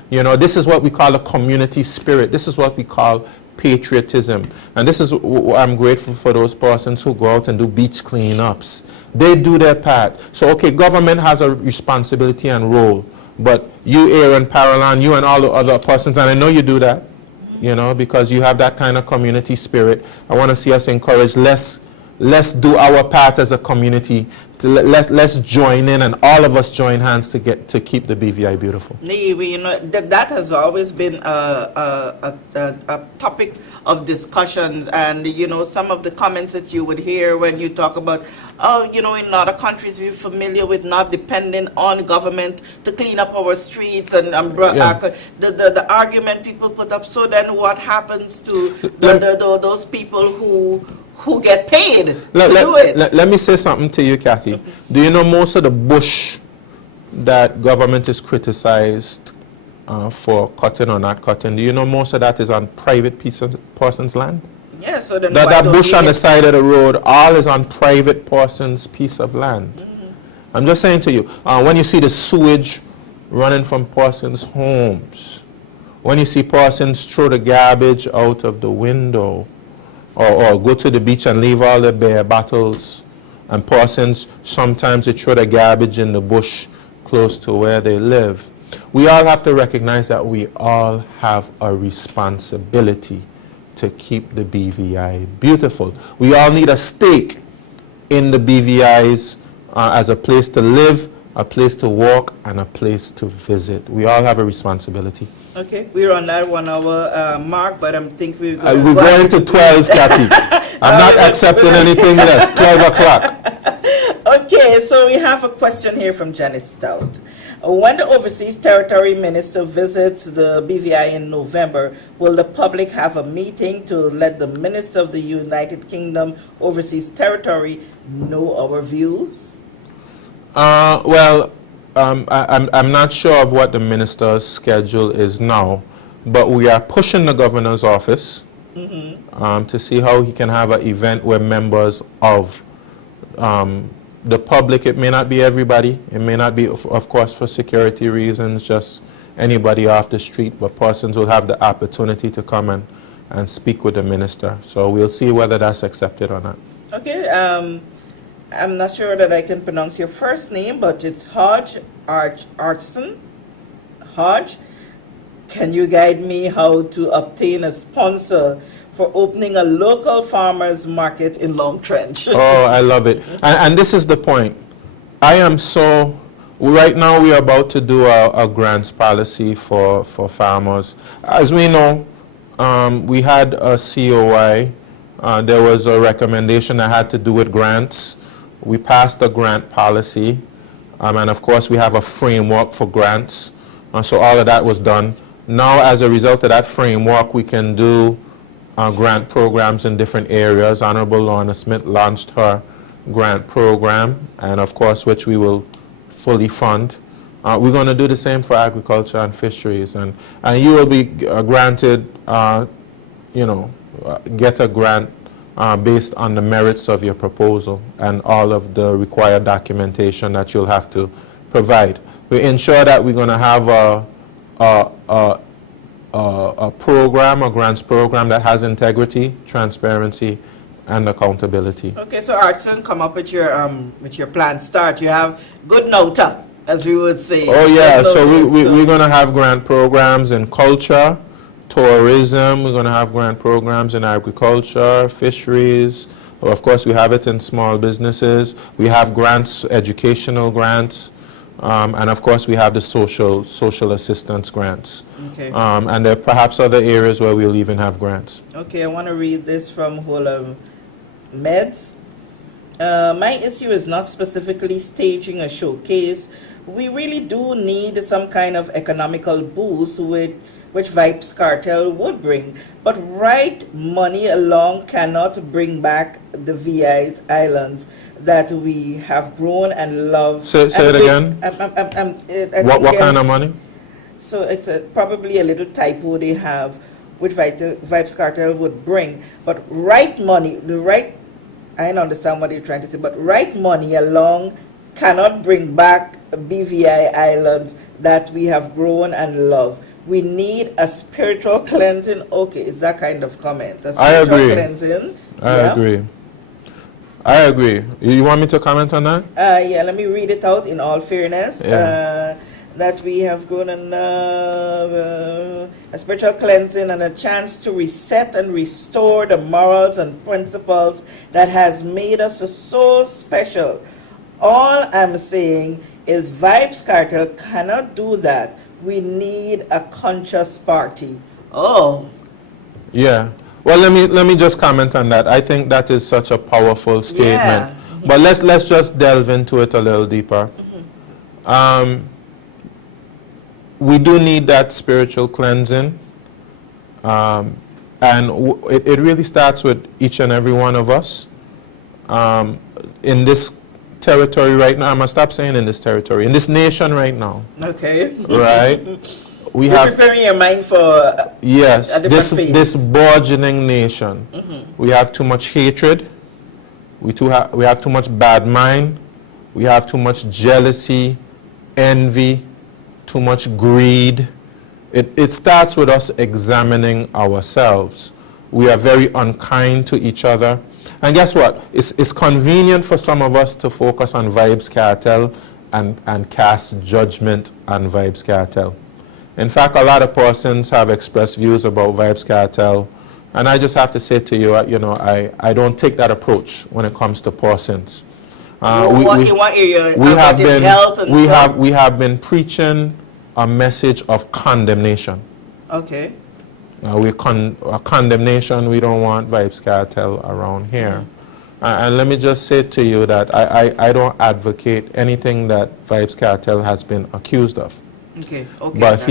You know, this is what we call a community spirit. This is what we call patriotism. And this is I'm grateful for those persons who go out and do beach cleanups. They do their part. So, okay, government has a responsibility and role. But you, Aaron Parolan, you and all the other persons, and I know you do that, you know, because you have that kind of community spirit. I want to see us encourage, let's do our part as a community. Let's join in, and all of us join hands to keep the BVI beautiful. You know, that has always been a topic of discussion, and you know, some of the comments that you would hear when you talk about, oh, you know, in other countries we're familiar with not depending on government to clean up our streets, and the argument people put up. So then, what happens to those people who get paid to do it? Let me say something to you, Kathy. Do you know most of the bush that government is criticized for cutting or not cutting, do you know most of that is on private person's land? Yeah, so then that bush on the side of the road, all is on private person's piece of land. I'm just saying to you, when you see the sewage running from persons' homes, when you see persons throw the garbage out of the window, or go to the beach and leave all the beer bottles, and persons, sometimes they throw the garbage in the bush close to where they live. We all have to recognize that we all have a responsibility to keep the BVI beautiful. We all need a stake in the BVIs as a place to live, a place to walk, and a place to visit. We all have a responsibility. Okay, we're on that 1 hour mark, but I think we're going to 12, Kathy. I'm not accepting anything less. 12 o'clock. Okay, so we have a question here from Janice Stout. When the Overseas Territory Minister visits the BVI in November, will the public have a meeting to let the Minister of the United Kingdom Overseas Territory know our views? Well, I'm not sure of what the minister's schedule is now, but we are pushing the governor's office to see how he can have an event where members of the public. It may not be everybody. It may not be, of course, for security reasons, just anybody off the street, but persons will have the opportunity to come and speak with the minister. So we'll see whether that's accepted or not. Okay, I'm not sure that I can pronounce your first name, but it's Hodge Archson. Hodge, can you guide me how to obtain a sponsor for opening a local farmers market in Long Trench? Oh, I love it. And this is the point. I am so, right now we are about to do a grants policy for farmers. As we know, we had a COI. There was a recommendation that had to do with grants. We passed a grant policy. And of course, we have a framework for grants. So all of that was done. Now, as a result of that framework, we can do grant programs in different areas. Honorable Lorna Smith launched her grant program, and of course, which we will fully fund. We're going to do the same for agriculture and fisheries, and you will be granted, get a grant based on the merits of your proposal and all of the required documentation that you'll have to provide. We ensure that we're going to have a program, a grants program that has integrity, transparency, and accountability. Okay, so Artson, come up with your plan. Start. You have good nota, as we would say. Oh yeah, so we're going to have grant programs in culture, tourism. We're going to have grant programs in agriculture, fisheries. Well, of course, we have it in small businesses. We have grants, educational grants. And of course, we have the social assistance grants. Okay. And there are perhaps other areas where we'll even have grants. Okay, I want to read this from Whole Meds. My issue is not specifically staging a showcase. We really do need some kind of economical boost which Vibes Cartel would bring. But right money alone cannot bring back the VI's islands that we have grown and loved. Say it again. What kind of money? So it's probably a little typo they have, which Vibes Cartel would bring. But right money, I don't understand what you're trying to say, but right money alone cannot bring back BVI islands that we have grown and loved. We need a spiritual cleansing. Okay, it's that kind of comment. A spiritual cleansing. I agree. I agree. You want me to comment on that? Yeah, let me read it out in all fairness. Yeah. That we have grown and a spiritual cleansing and a chance to reset and restore the morals and principles that has made us so special. All I'm saying is Vibes Cartel cannot do that. We need a conscious party. Oh. Yeah. Well, let me just comment on that. I think that is such a powerful statement. Yeah. But let's just delve into it a little deeper. We do need that spiritual cleansing. And it really starts with each and every one of us. In this territory right now, I must stop saying in this territory, in this nation right now. Okay. Right? You're preparing your mind for yes, a different phase. This burgeoning nation. We have too much hatred. We have too much bad mind. We have too much jealousy, envy, too much greed. It starts with us examining ourselves. We are very unkind to each other. And guess what? It's convenient for some of us to focus on Vibes Cartel and cast judgment on Vibes Cartel. In fact, a lot of persons have expressed views about Vibes Cartel, and I just have to say to you, I don't take that approach when it comes to persons. We have been preaching a message of condemnation. Okay. Condemnation. We don't want Vibes Cartel around here. And let me just say to you that I don't advocate anything that Vibes Cartel has been accused of. Okay. But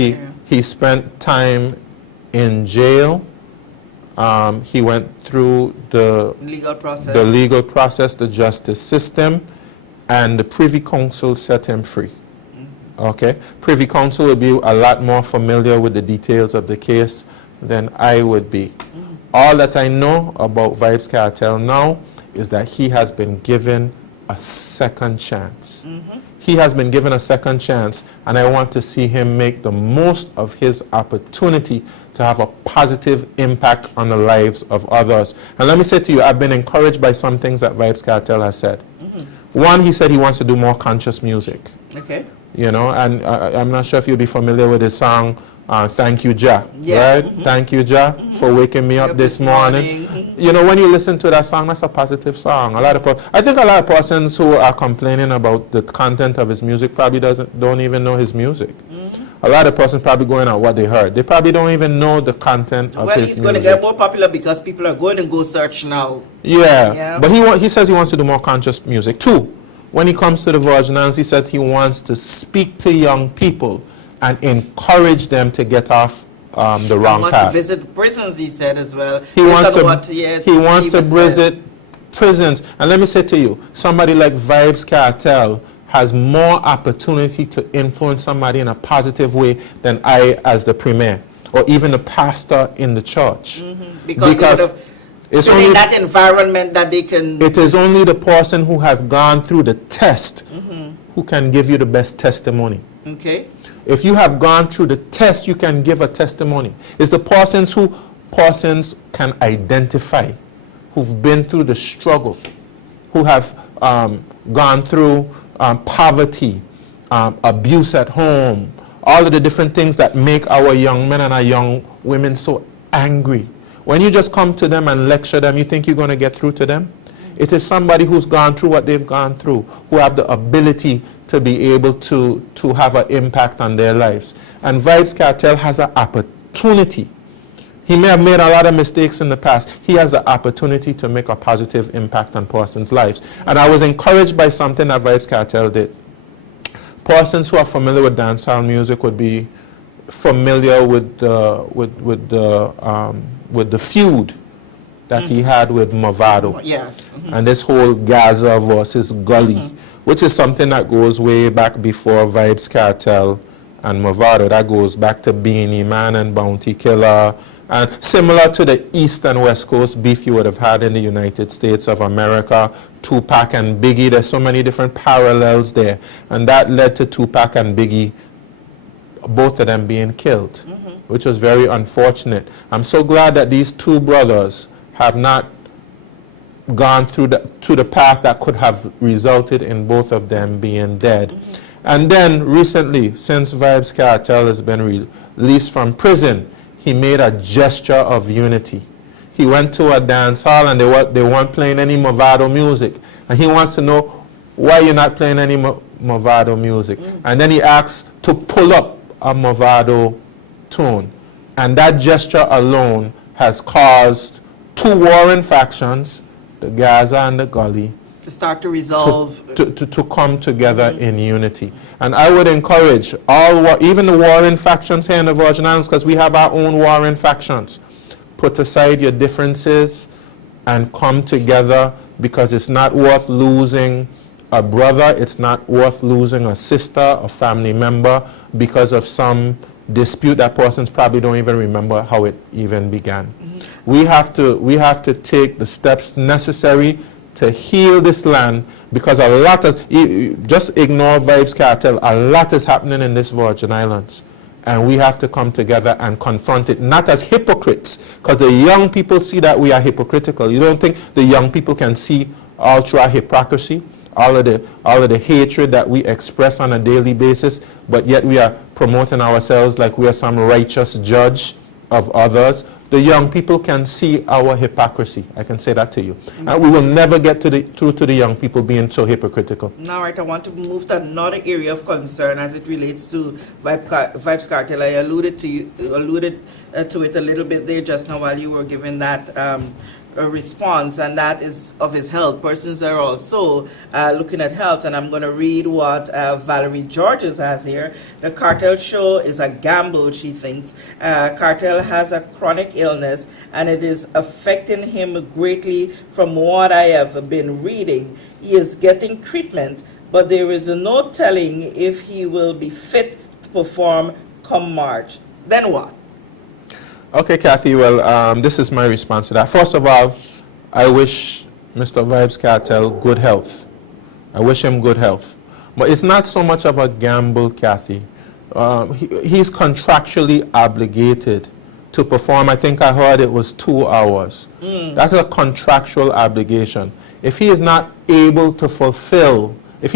he spent time in jail. He went through the legal process, the justice system, and the Privy Council set him free. Okay? Privy Council will be a lot more familiar with the details of the case than I would be. All that I know about Vibes Cartel now is that he has been given a second chance. He has been given a second chance, and I want to see him make the most of his opportunity to have a positive impact on the lives of others. And let me say to you, I've been encouraged by some things that Vybz Kartel has said. One, he said he wants to do more conscious music. Okay. You know, and I'm not sure if you'll be familiar with his song, Thank You, Jah, Yeah. right? Thank you, Jah, for waking me up this morning. You know, when you listen to that song, that's a positive song. I think a lot of persons who are complaining about the content of his music probably don't even know his music. A lot of persons probably going on what they heard. They probably don't even know the content of his music. Well, he's going to get more popular because people are going to go search now. Yeah. But he says he wants to do more conscious music. Two, when he comes to the Virgin Islands, he said he wants to speak to young people and encourage them to get off the wrong path. He wants to visit prisons, he said as well. He wants to visit prisons. And let me say to you, somebody like Vybz Kartel has more opportunity to influence somebody in a positive way than I as the premier or even the pastor in the church. Because it's only in that environment that they can... It is only the person who has gone through the test who can give you the best testimony. Okay. If you have gone through the test, you can give a testimony. It's the persons who persons can identify, who've been through the struggle, who have gone through poverty, abuse at home, all of the different things that make our young men and our young women so angry. When you just come to them and lecture them, you think you're going to get through to them? It is somebody who's gone through what they've gone through, who have the ability to be able to have an impact on their lives. And Vybz Kartel has an opportunity. He may have made a lot of mistakes in the past. He has the opportunity to make a positive impact on persons' lives. And I was encouraged by something that Vybz Kartel did. Persons who are familiar with dancehall music would be familiar with the feud that he had with Movado. Yes. And this whole Gaza versus Gully, which is something that goes way back before Vybz Kartel and Movado. That goes back to Beanie Man and Bounty Killer, and similar to the East and West Coast beef you would have had in the United States of America, Tupac and Biggie. There's so many different parallels there, and that led to Tupac and Biggie, both of them being killed, which was very unfortunate. I'm so glad that these two brothers have not gone through the path that could have resulted in both of them being dead. And then recently, since Vybz Kartel has been released from prison, he made a gesture of unity. He went to a dance hall and they weren't playing any Movado music. And he wants to know why you're not playing any Movado music. And then he asks to pull up a Movado tune. And that gesture alone has caused two warring factions, the Gaza and the Gully, to start to resolve, to come together in unity. And I would encourage even the warring factions here in the Virgin Islands, because we have our own warring factions, put aside your differences and come together, because it's not worth losing a brother, it's not worth losing a sister, a family member, because of some dispute that persons probably don't even remember how it even began. We have to take the steps necessary to heal this land, because a lot of, just ignore Vybz Kartel, a lot is happening in this Virgin Islands. And we have to come together and confront it, not as hypocrites, because the young people see that we are hypocritical. You don't think the young people can see all through our hypocrisy, all of the hatred that we express on a daily basis, but yet we are promoting ourselves like we are some righteous judge of others. The young people can see our hypocrisy. I can say that to you. And we will never get through to the young people being so hypocritical. All right, I want to move to another area of concern as it relates to Vybz Kartel. I alluded to it a little bit there just now while you were giving that a response, and that is of his health. Persons are also looking at health, and I'm going to read what Valerie Georges has here. The Kartel show is a gamble, she thinks. Kartel has a chronic illness, and it is affecting him greatly from what I have been reading. He is getting treatment, but there is no telling if he will be fit to perform come March. Then what? Okay, Kathy, well, this is my response to that. First of all, I wish Mr. Vybz Kartel good health. I wish him good health. But it's not so much of a gamble, Kathy. He's contractually obligated to perform. I think I heard it was 2 hours. That's a contractual obligation. If he is not able to fulfill, the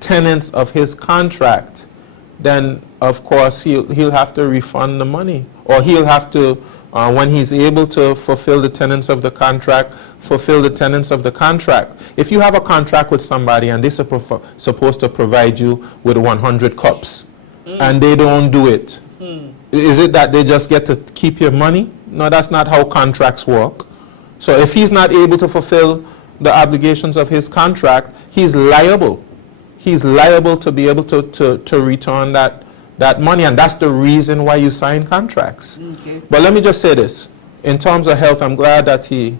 tenets of his contract, then of course he'll have to refund the money, or he'll have to, when he's able to fulfill the tenets of the contract, fulfill the tenets of the contract. If you have a contract with somebody and they're supposed to provide you with 100 cups, and they don't do it, is it that they just get to keep your money? No, that's not how contracts work. So if he's not able to fulfill the obligations of his contract, he's liable. He's liable to be able to return that money, and that's the reason why you sign contracts. Okay. But let me just say this. In terms of health, I'm glad that he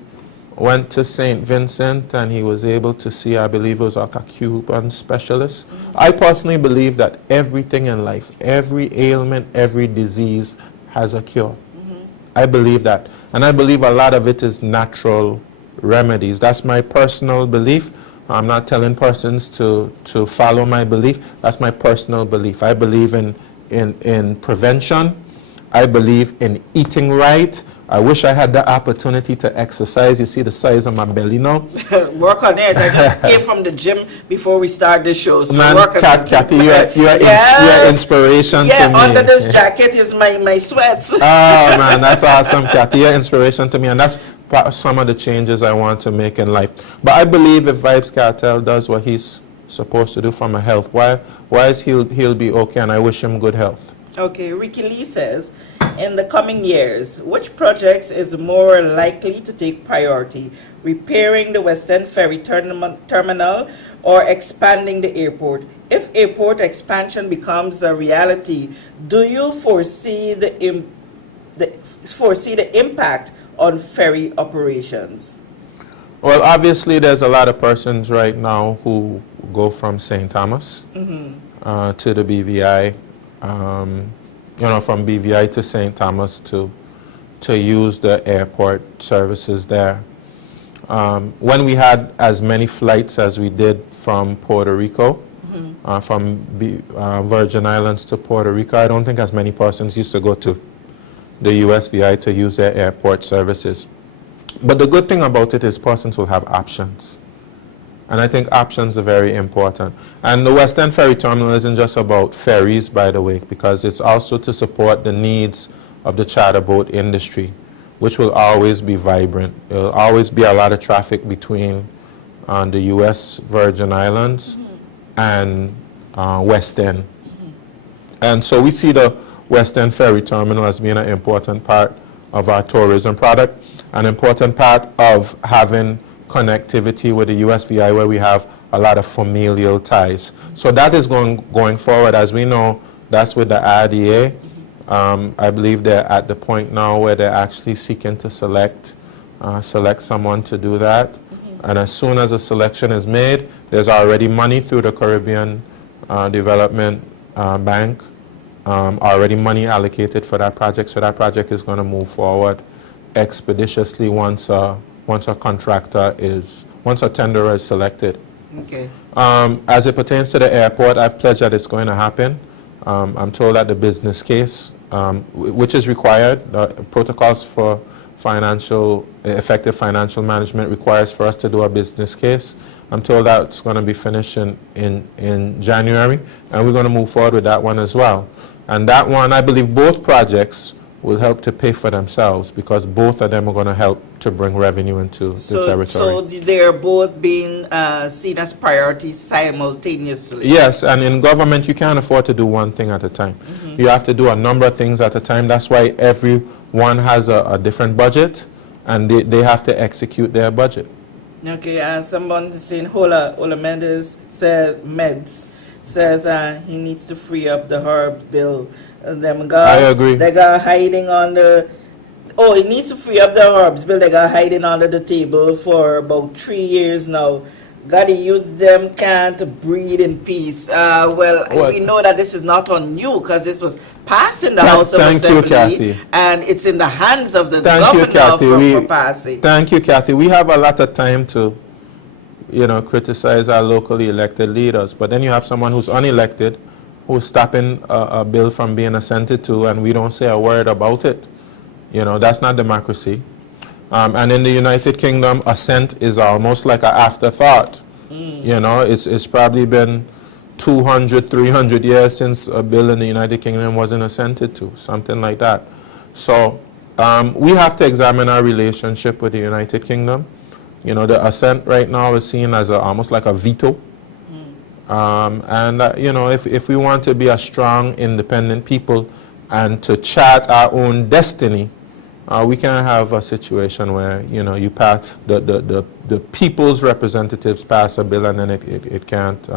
went to St. Vincent and he was able to see, I believe it was like a Cuban specialist. I personally believe that everything in life, every ailment, every disease has a cure. I believe that. And I believe a lot of it is natural remedies. That's my personal belief. I'm not telling persons to follow my belief. That's my personal belief. I believe in prevention. I believe in eating right. I wish I had the opportunity to exercise. You see the size of my belly now? Work on it. I just came from the gym before we start this show. So Man, work on it. Kathy, you're inspiration to me. Yeah, under this jacket is my sweats. Oh, man, that's awesome, Kathy. You're inspiration to me, and that's some of the changes I want to make in life. But I believe if Vibes Cartel does what he's supposed to do from a health, why is he'll be okay, and I wish him good health. Okay, Ricky Lee says, in the coming years, which projects is more likely to take priority? Repairing the Western Ferry terminal or expanding the airport? If airport expansion becomes a reality, do you foresee the impact on ferry operations? Well, obviously, there's a lot of persons right now who go from St. Thomas to the BVI. From BVI to St. Thomas to use the airport services there. When we had as many flights as we did from Puerto Rico, from Virgin Islands to Puerto Rico, I don't think as many persons used to go to the USVI to use their airport services. But the good thing about it is persons will have options. And I think options are very important. And the Western Ferry Terminal isn't just about ferries, by the way, because it's also to support the needs of the charter boat industry, which will always be vibrant. There will always be a lot of traffic between the U.S. Virgin Islands and West End. And so we see the Western Ferry Terminal as being an important part of our tourism product, an important part of having connectivity with the USVI, where we have a lot of familial ties. So that is going forward. As we know, that's with the RDA. I believe they're at the point now where they're actually seeking to select someone to do that. And as soon as a selection is made, there's already money through the Caribbean Development Bank, already money allocated for that project. So that project is going to move forward expeditiously once a tenderer is selected. Okay. As it pertains to the airport, I've pledged that it's going to happen. I'm told that the business case, which is required, the protocols for effective financial management requires for us to do a business case. I'm told that it's going to be finished in January, and we're going to move forward with that one as well. And that one, I believe both projects will help to pay for themselves, because both of them are going to help to bring revenue into the territory. So they're both being seen as priorities simultaneously? Yes, and in government you can't afford to do one thing at a time. You have to do a number of things at a time. That's why everyone has a different budget, and they have to execute their budget. Okay, someone is saying Hola Mendes says he needs to free up the herb bill. I agree. They got hiding on the. Oh, it needs to free up the herbs bill. They got hiding under the table for about 3 years now. Gotta use them can't breathe in peace. We know that this is not on you, because this was passed in the House of Assembly, and it's in the hands of the governor for passing. Thank you, Kathy. We have a lot of time to criticize our locally elected leaders. But then you have someone who's unelected, who's stopping a bill from being assented to, and we don't say a word about it. That's not democracy. And in the United Kingdom, assent is almost like an afterthought. It's probably been 200, 300 years since a bill in the United Kingdom wasn't assented to, something like that. So we have to examine our relationship with the United Kingdom. The assent right now is seen as almost like a veto. If we want to be a strong, independent people and to chart our own destiny, we can't have a situation where you pass the people's representatives pass a bill and then it can't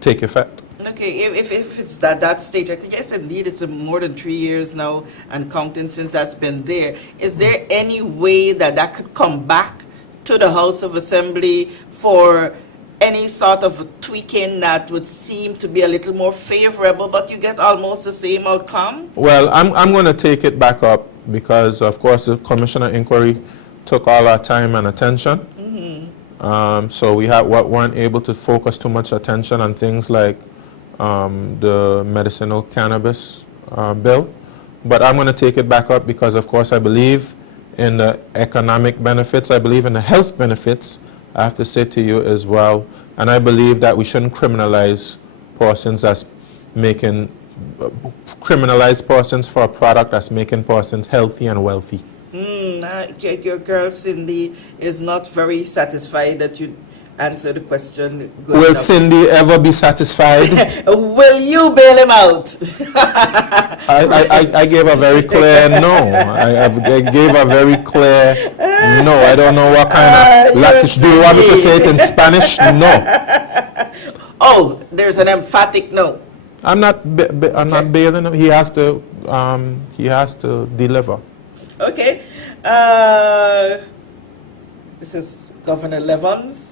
take effect. Okay, if it's that stage, I think yes, indeed, it's more than 3 years now and counting since that's been there. Is there any way that could come back to the House of Assembly for any sort of tweaking that would seem to be a little more favorable, but you get almost the same outcome? Well, I'm going to take it back up because, of course, the Commissioner Inquiry took all our time and attention. So we weren't able to focus too much attention on things like the medicinal cannabis bill. But I'm going to take it back up because, of course, I believe in the economic benefits. I believe in the health benefits. I have to say to you as well, and I believe that we shouldn't criminalize persons that's criminalize persons for a product that's making persons healthy and wealthy. Your girl Cindy is not very satisfied that you answered the question. Will enough. Cindy ever be satisfied? Will you bail him out? I gave a very clear no. I gave a very clear no. I don't know what kind of language. Do you want me to say it in Spanish? No. Oh, there's an emphatic no. I'm not bailing him. He has to deliver. Okay. This is Governor Levens.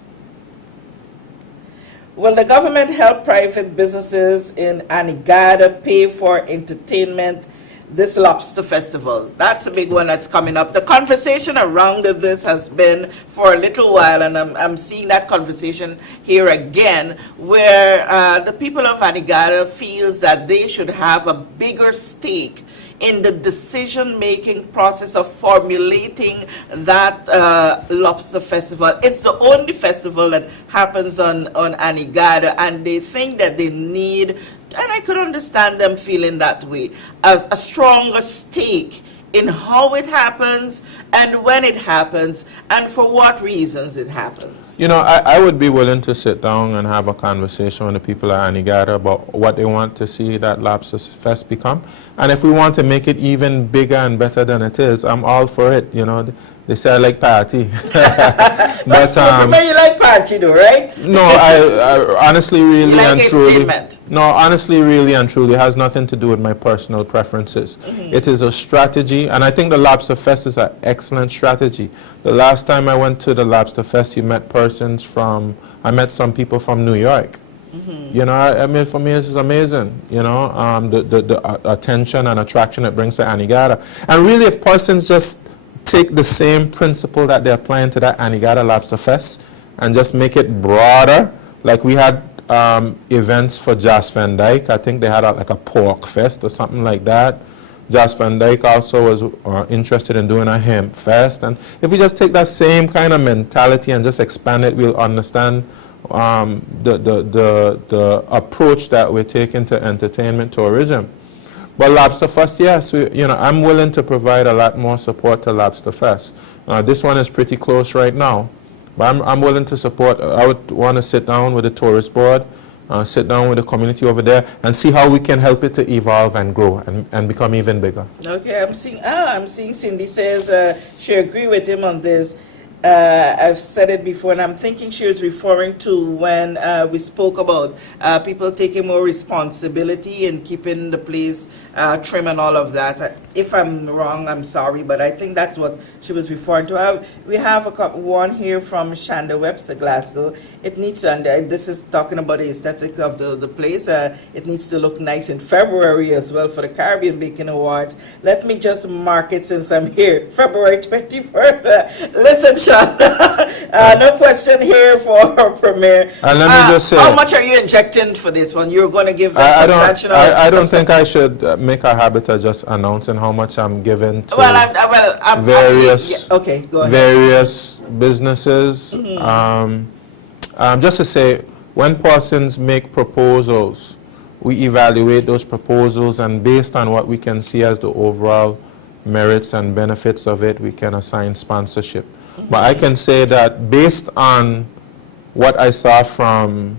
Will the government help private businesses in Anegada pay for entertainment this lobster festival? That's a big one that's coming up. The conversation around this has been for a little while, and I'm seeing that conversation here again, where the people of Anegada feels that they should have a bigger stake in the decision-making process of formulating that lobster festival. It's the only festival that happens on Anegada, and they think that they need, and I could understand them feeling that way, a stronger stake in how it happens and when it happens and for what reasons it happens. I would be willing to sit down and have a conversation with the people at Anegada about what they want to see that Lobster Fest become. And if we want to make it even bigger and better than it is, I'm all for it. They say I like party. But you like party though, right? No, I honestly, really, like and truly. No, honestly, really, and truly, it has nothing to do with my personal preferences. It is a strategy, and I think the Lobster Fest is an excellent strategy. The last time I went to the Lobster Fest, I met some people from New York. I mean, for me, this is amazing, the attention and attraction it brings to Anegada. And really, if persons just take the same principle that they're applying to that Anegada Lobster Fest and just make it broader, like we had events for Jas Van Dyke. I think they had like a pork fest or something like that. Jas Van Dyke also was interested in doing a hemp fest. And if we just take that same kind of mentality and just expand it, we'll understand the approach that we're taking to entertainment tourism. But Lobster Fest, yes, I'm willing to provide a lot more support to Lobster Fest. This one is pretty close right now, but I'm willing to support. I would want to sit down with the tourist board, sit down with the community over there, and see how we can help it to evolve and grow and become even bigger. Okay, I'm seeing Cindy says she agree with him on this. I've said it before, and I'm thinking she was referring to when we spoke about people taking more responsibility and keeping the place trim and all of that. if I'm wrong, I'm sorry, but I think that's what she was referring to. We have one here from Shanda Webster, Glasgow. It needs to, and this is talking about the aesthetic of the place. It needs to look nice in February as well for the Caribbean Baking Awards. Let me just mark it since I'm here. February 21st. Listen, Shanda, no question here for our premiere. And let me just say, how much are you injecting for this one? You're going to give that substantial? I don't think I should make a habit of just announcing how much I'm giving to okay, go ahead. various businesses. Just to say, when persons make proposals, we evaluate those proposals, and based on what we can see as the overall merits and benefits of it, we can assign sponsorship. But I can say that based on what I saw from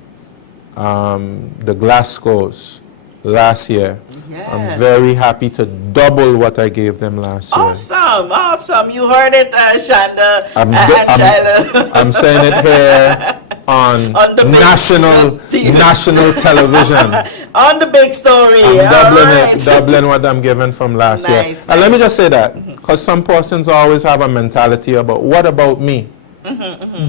the Glasgows last year, yes, I'm very happy to double what I gave them last year. Awesome, awesome. You heard it, Shanda and Shiloh. I'm saying it here on national television. On the big story. I'm doubling what I'm giving from last year. And let me just say that, because some persons always have a mentality about, what about me?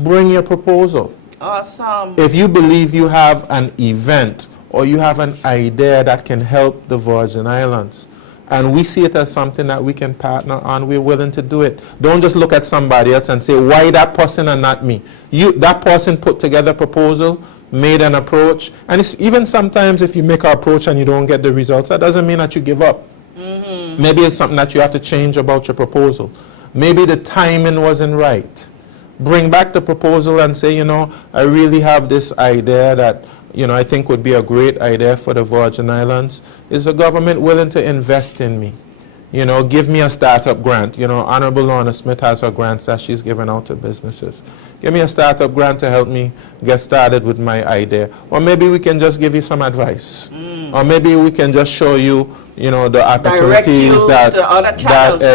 Bring your proposal. Awesome. If you believe you have an event or you have an idea that can help the Virgin Islands, and we see it as something that we can partner on, we're willing to do it. Don't just look at somebody else and say, why that person and not me? That person put together a proposal, made an approach, and it's even sometimes if you make an approach and you don't get the results, that doesn't mean that you give up. Maybe it's something that you have to change about your proposal. Maybe the timing wasn't right. Bring back the proposal and say, I really have this idea that, I think would be a great idea for the Virgin Islands. Is the government willing to invest in me? Give me a startup grant. Honorable Lorna Smith has her grants that she's given out to businesses. Give me a startup grant to help me get started with my idea. Or maybe we can just give you some advice. Or maybe we can just show you, the opportunities that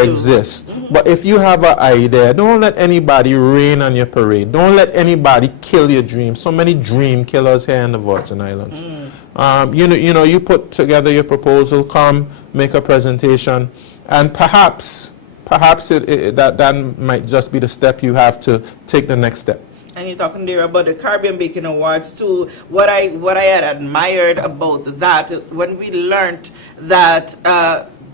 exist. But if you have an idea, don't let anybody rain on your parade. Don't let anybody kill your dreams. So many dream killers here in the Virgin Islands. You put together your proposal, come, make a presentation, and perhaps that might just be the step you have to take the next step. And you're talking there about the Caribbean Baking Awards too. What I had admired about that, when we learned that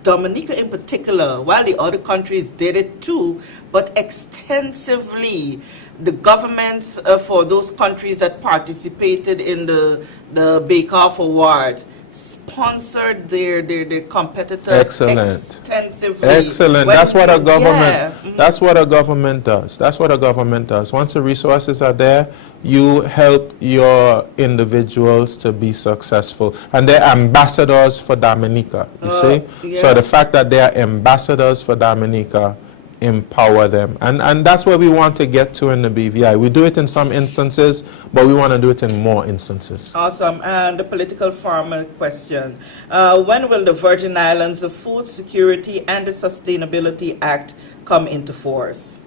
Dominica in particular, while the other countries did it too, but extensively, the governments for those countries that participated in the Bake Off Awards sponsored their competitors extensively. Excellent. That's what a government. That's what a government does. That's what a government does. Once the resources are there, you help your individuals to be successful, and they're ambassadors for Dominica. You see, yeah. So the fact that they are ambassadors for Dominica empower them, and that's where we want to get to in the BVI. We do it in some instances, but we want to do it in more instances. Awesome. And the political farmer question, when will the Virgin Islands the Food Security and the Sustainability Act come into force?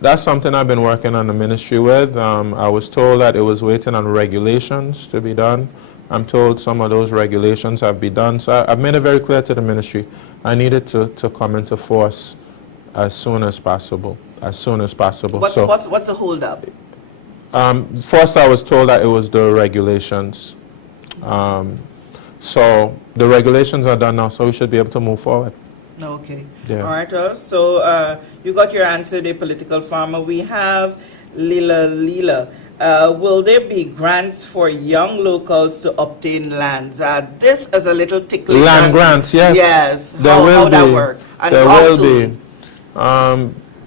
That's something I've been working on the ministry with. I was told that it was waiting on regulations to be done. I'm told some of those regulations have been done, so I've made it very clear to the ministry I needed to come into force as soon as possible. As soon as possible. What's the holdup? First, I was told that it was the regulations. So the regulations are done now, so we should be able to move forward. Okay. Yeah. All right. So you got your answer, the political farmer. We have Lila. Will there be grants for young locals to obtain lands? This is a little ticklish. Land grants, yes. Yes. How that work? And there will be.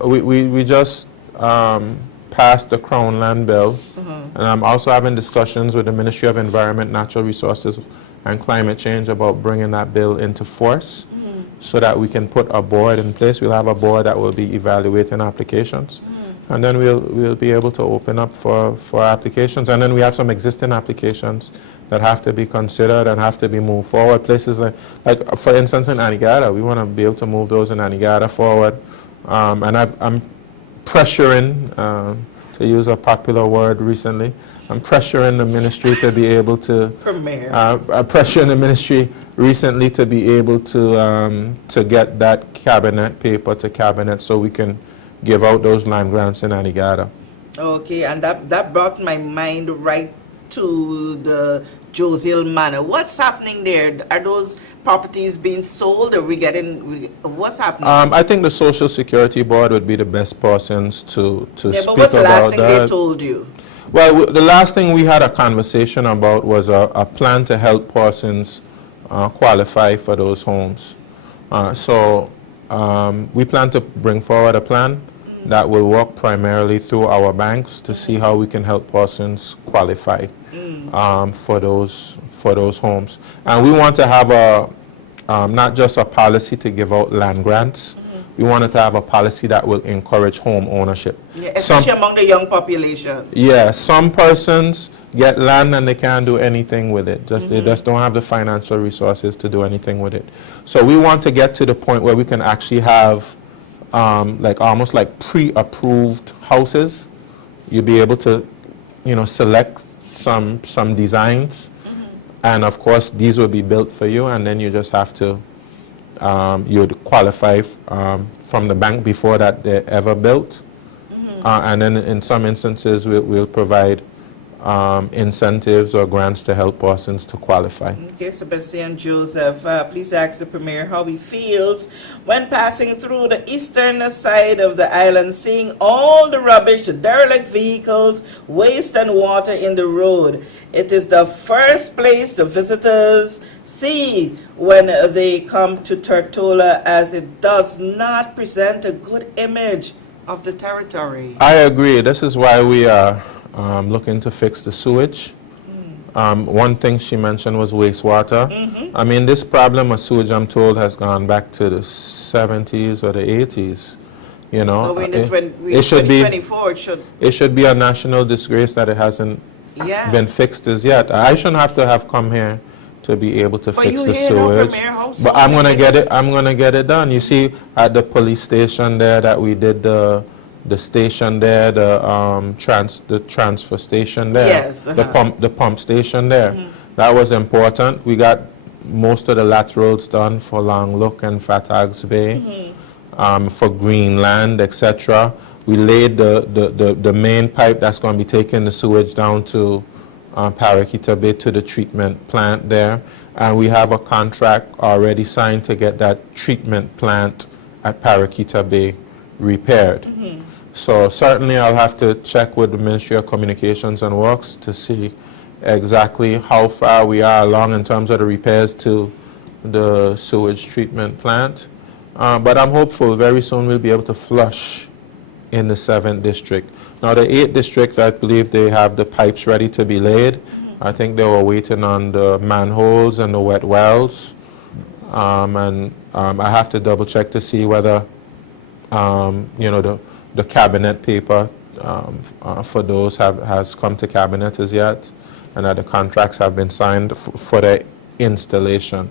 We just passed the Crown Land Bill, and I'm also having discussions with the Ministry of Environment, Natural Resources and Climate Change about bringing that bill into force so that we can put a board in place. We'll have a board that will be evaluating applications, and then we'll be able to open up for applications. And then we have some existing applications that have to be considered and have to be moved forward. Places like for instance, in Anegada, we want to be able to move those in Anegada forward. And I'm pressuring, to use a popular word recently, I'm pressuring the ministry to be able to Premier. pressuring the ministry recently to be able to get that cabinet paper to cabinet so we can give out those land grants in Anegada. Okay, and that brought my mind right to the Josel Manor. What's happening there? Are those properties being sold? Are we getting, what's happening? I think the Social Security Board would be the best persons to Yeah, speak but what's the about last thing that. they told you? Well, the last thing we had a conversation about was a plan to help persons qualify for those homes. So we plan to bring forward a plan that will work primarily through our banks to see how we can help persons qualify for those homes. And we want to have not just a policy to give out land grants. We wanted to have a policy that will encourage home ownership. Yeah, especially among the young population. Yeah, some persons get land and they can't do anything with it. They just don't have the financial resources to do anything with it. So we want to get to the point where we can actually have almost like pre-approved houses. You'll be able to, select some designs, and of course these will be built for you, and then you just have to you'd qualify from the bank before that they're ever built. And then in some instances we'll provide incentives or grants to help persons to qualify. Okay, Sebastian Joseph, please ask the Premier how he feels when passing through the eastern side of the island, seeing all the rubbish, the derelict vehicles, waste and water in the road. It is the first place the visitors see when they come to Tortola, as it does not present a good image of the territory. I agree. This is why we are looking to fix the sewage. One thing she mentioned was wastewater. I mean, this problem of sewage, I'm told, has gone back to the 70s or the 80s. No, it should be 2024. It should be a national disgrace that it hasn't been fixed as yet. I shouldn't have to have come here to be able to fix the sewage. But I'm gonna get it. I'm gonna get it done. You see, at the police station there, that we did the station there, the transfer station there, yes, the pump station there. That was important. We got most of the laterals done for Long Look and Fatags Bay, for Greenland, etc. We laid the main pipe that's going to be taking the sewage down to Paraquita Bay to the treatment plant there, and we have a contract already signed to get that treatment plant at Paraquita Bay repaired. So certainly I'll have to check with the Ministry of Communications and Works to see exactly how far we are along in terms of the repairs to the sewage treatment plant. But I'm hopeful very soon we'll be able to flush in the 7th district. Now the 8th district, I believe they have the pipes ready to be laid. I think they were waiting on the manholes and the wet wells. I have to double check to see whether the cabinet paper for those has come to cabinet as yet, and that the contracts have been signed for the installation.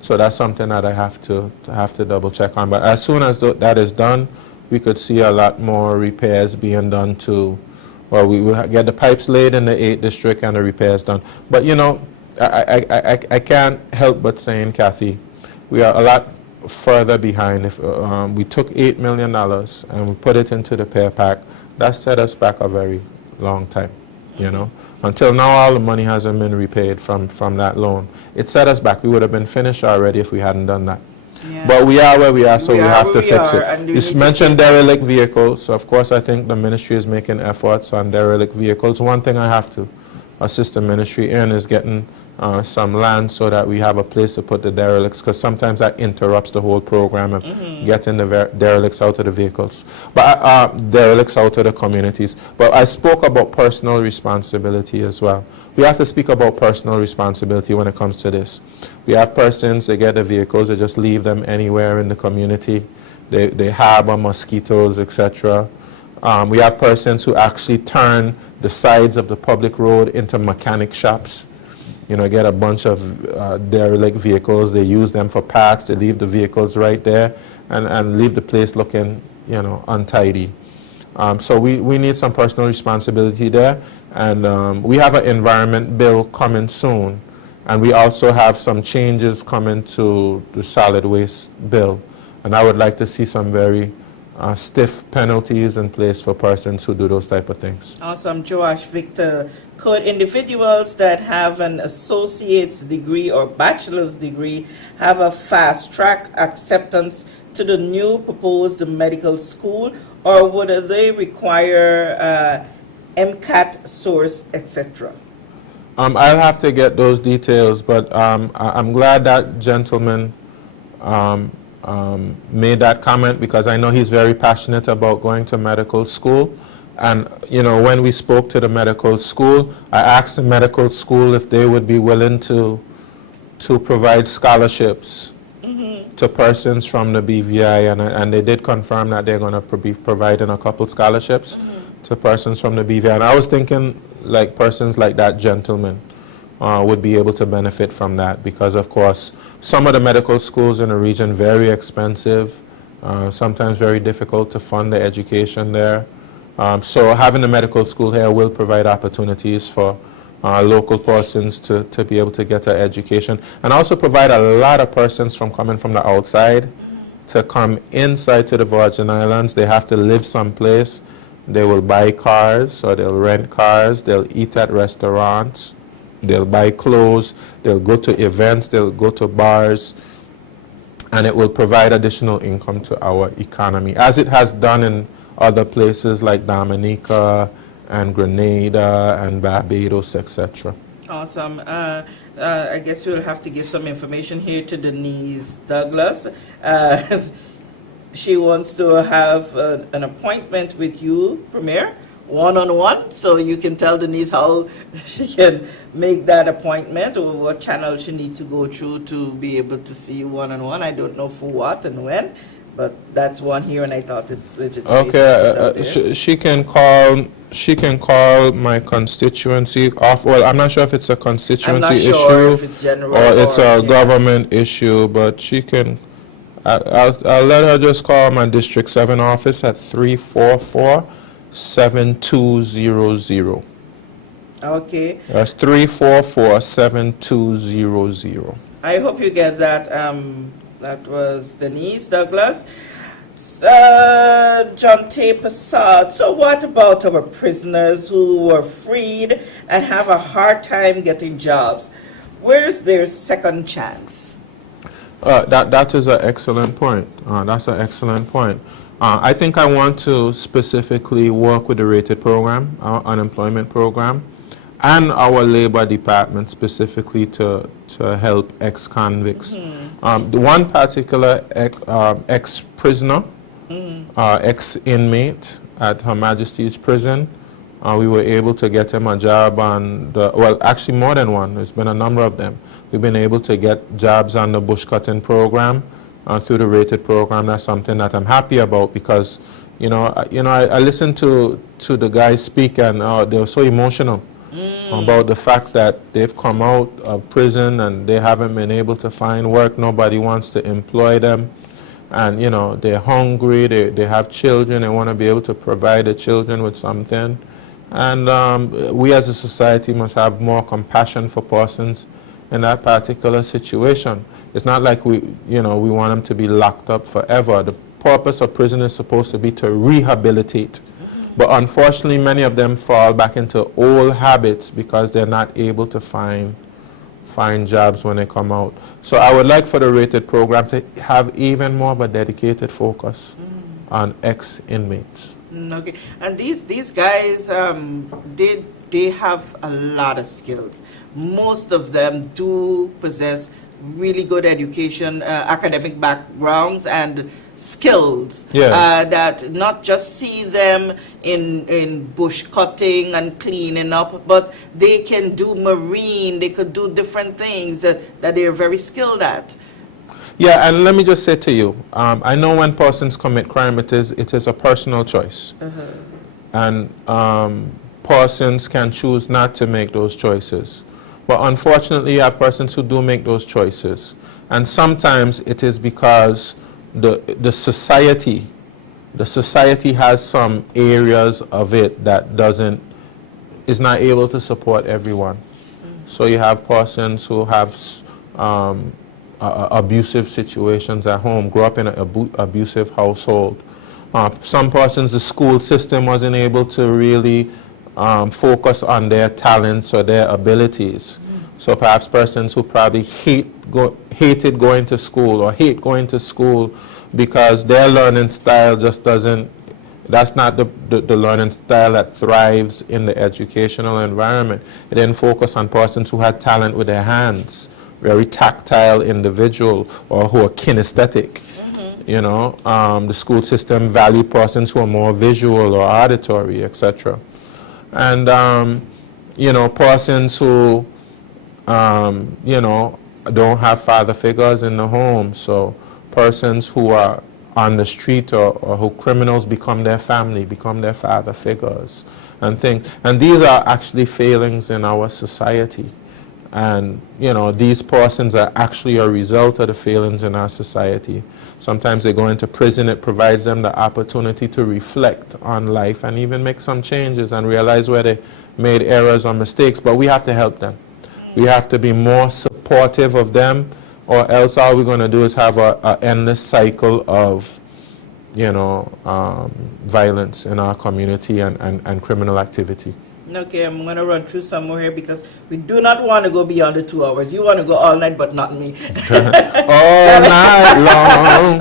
So that's something that I have to double check on. But as soon as that is done, we could see a lot more repairs being done too. Well, we will get the pipes laid in the 8th district and the repairs done. But I can't help but saying, Kathy, we are a lot further behind. If we took $8 million and we put it into the repair pack, that set us back a very long time. Until now, all the money hasn't been repaid from that loan. It set us back. We would have been finished already if we hadn't done that. Yeah. But we are where we are, so we have to fix it. You mentioned derelict vehicles, so of course I think the ministry is making efforts on derelict vehicles. One thing I have to assist the ministry in is getting some land so that we have a place to put the derelicts, because sometimes that interrupts the whole program and getting the derelicts out of the vehicles, but derelicts out of the communities. But I spoke about personal responsibility as well. We have to speak about personal responsibility when it comes to this. We have persons, they get the vehicles, they just leave them anywhere in the community. They harbor mosquitoes, etc. We have persons who actually turn the sides of the public road into mechanic shops. Get a bunch of derelict vehicles, they use them for parts, they leave the vehicles right there and leave the place looking, untidy. So we need some personal responsibility there. And we have an environment bill coming soon. And we also have some changes coming to the solid waste bill. And I would like to see some very stiff penalties in place for persons who do those type of things. Awesome, Jahphix. Could individuals that have an associate's degree or bachelor's degree have a fast-track acceptance to the new proposed medical school, or would they require MCAT source, etc.? I'll have to get those details, but I'm glad that gentleman made that comment, because I know he's very passionate about going to medical school. And, you know, when we spoke to the medical school, I asked the medical school if they would be willing to provide scholarships to persons from the BVI, and they did confirm that they're going to be providing a couple scholarships to persons from the BVI. And I was thinking, like, persons like that gentleman would be able to benefit from that, because, of course, some of the medical schools in the region very expensive, sometimes very difficult to fund the education there. So having a medical school here will provide opportunities for local persons to be able to get an education, and also provide a lot of persons coming from the outside to come inside to the Virgin Islands. They have to live someplace. They will buy cars, or they'll rent cars, they'll eat at restaurants, they'll buy clothes, they'll go to events, they'll go to bars, and it will provide additional income to our economy, as it has done in other places like Dominica and Grenada and Barbados, etc. Awesome. I guess we'll have to give some information here to Denise Douglas. She wants to have an appointment with you, Premier, one-on-one, so you can tell Denise how she can make that appointment, or what channel she needs to go through to be able to see you one-on-one. I don't know for what and when, but that's one here, and I thought it's legitimate. Okay, she can call my constituency off. Well, I'm not sure if it's a constituency issue, if it's general or it's a government issue, but she can. I'll let her just call my District 7 office at 344-7200. Okay. That's 344-7200. I hope you get that. That was Denise Douglas. Jahphix. So what about our prisoners who were freed and have a hard time getting jobs? Where's their second chance? That is an excellent point. That's an excellent point. I think I want to specifically work with the rated program, our unemployment program, and our labor department specifically to help ex-convicts. The one particular ex-prisoner, ex-inmate at Her Majesty's Prison, we were able to get him a job on the, well, actually more than one. There's been a number of them. We've been able to get jobs on the bush cutting program through the rated program. That's something that I'm happy about, because, I listened to the guys speak, and they were so emotional about the fact that they've come out of prison and they haven't been able to find work. Nobody wants to employ them. And, they're hungry, they have children, they want to be able to provide the children with something. And we as a society must have more compassion for persons in that particular situation. It's not like we want them to be locked up forever. The purpose of prison is supposed to be to rehabilitate. But unfortunately, many of them fall back into old habits because they're not able to find jobs when they come out. So I would like for the rated program to have even more of a dedicated focus on ex-inmates. Okay, and these guys, they have a lot of skills. Most of them do possess really good education, academic backgrounds, and skills. That not just see them in bush cutting and cleaning up, but they can do marine, they could do different things that they're very skilled at. Yeah, and let me just say to you, I know when persons commit crime, it is a personal choice. And persons can choose not to make those choices. But unfortunately, you have persons who do make those choices. And sometimes it is because the society the society has some areas of it that is not able to support everyone. So you have persons who have abusive situations at home, grew up in an abusive household. Some persons, the school system wasn't able to really focus on their talents or their abilities. So perhaps persons who probably hated going to school or hate going to school because their learning style just that's not the learning style that thrives in the educational environment. It didn't focus on persons who had talent with their hands, very tactile individual, or who are kinesthetic. You know, the school system valued persons who are more visual or auditory, etc. And, you know, persons who, you know, don't have father figures in the home. So persons who are on the street or who criminals become their family, become their father figures and things. And these are actually failings in our society. And, you know, these persons are actually a result of the failings in our society. Sometimes they go into prison. It provides them the opportunity to reflect on life and even make some changes and realize where they made errors or mistakes. But we have to help them. We have to be more supportive of them, or else all we're going to do is have an endless cycle of, you know, violence in our community and criminal activity. Okay, I'm going to run through some more here because we do not want to go beyond the 2 hours. You want to go all night, but not me. All night long.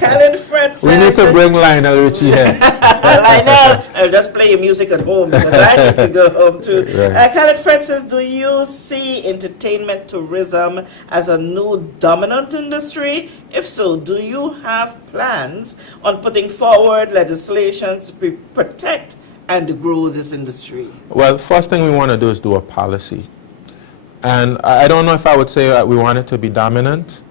Khaled Fred says... We need to bring Lionel Richie here. Lionel, just play your music at home because I need to go home too. Right. Khaled Fred says, do you see entertainment tourism as a new dominant industry? If so, do you have plans on putting forward legislation to protect and grow this industry? Well, first thing we want to do is do a policy. And I don't know if I would say that we want it to be dominant,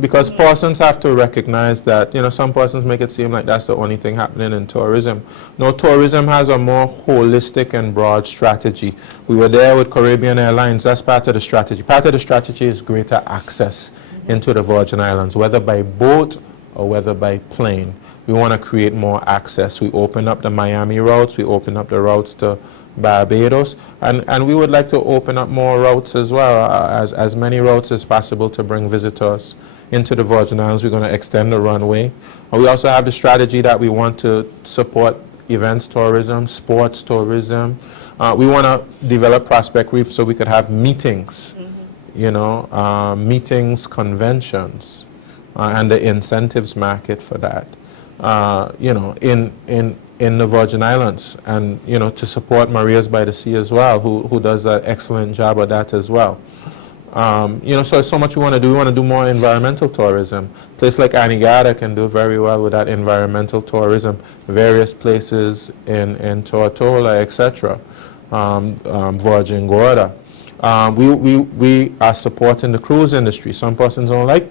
because persons have to recognize that, you know, some persons make it seem like that's the only thing happening in tourism. No, tourism has a more holistic and broad strategy. We were there with Caribbean Airlines. That's part of the strategy. Part of the strategy is greater access into the Virgin Islands, whether by boat or whether by plane. We want to create more access. We open up the Miami routes. We open up the routes to Barbados. And we would like to open up more routes as well, as many routes as possible to bring visitors into the Virgin Islands. We're going to extend the runway. And we also have the strategy that we want to support events tourism, sports tourism. We want to develop Prospect Reef so we could have meetings, you know, meetings, conventions, and the incentives market for that. You know, in the Virgin Islands, and, you know, to support Marias by the Sea as well, who does an excellent job of that as well. You know, so much we want to do. We want to do more environmental tourism. A place like Anegada can do very well with that environmental tourism. Various places in Tortola, etc. Virgin Gorda. We are supporting the cruise industry. Some persons don't like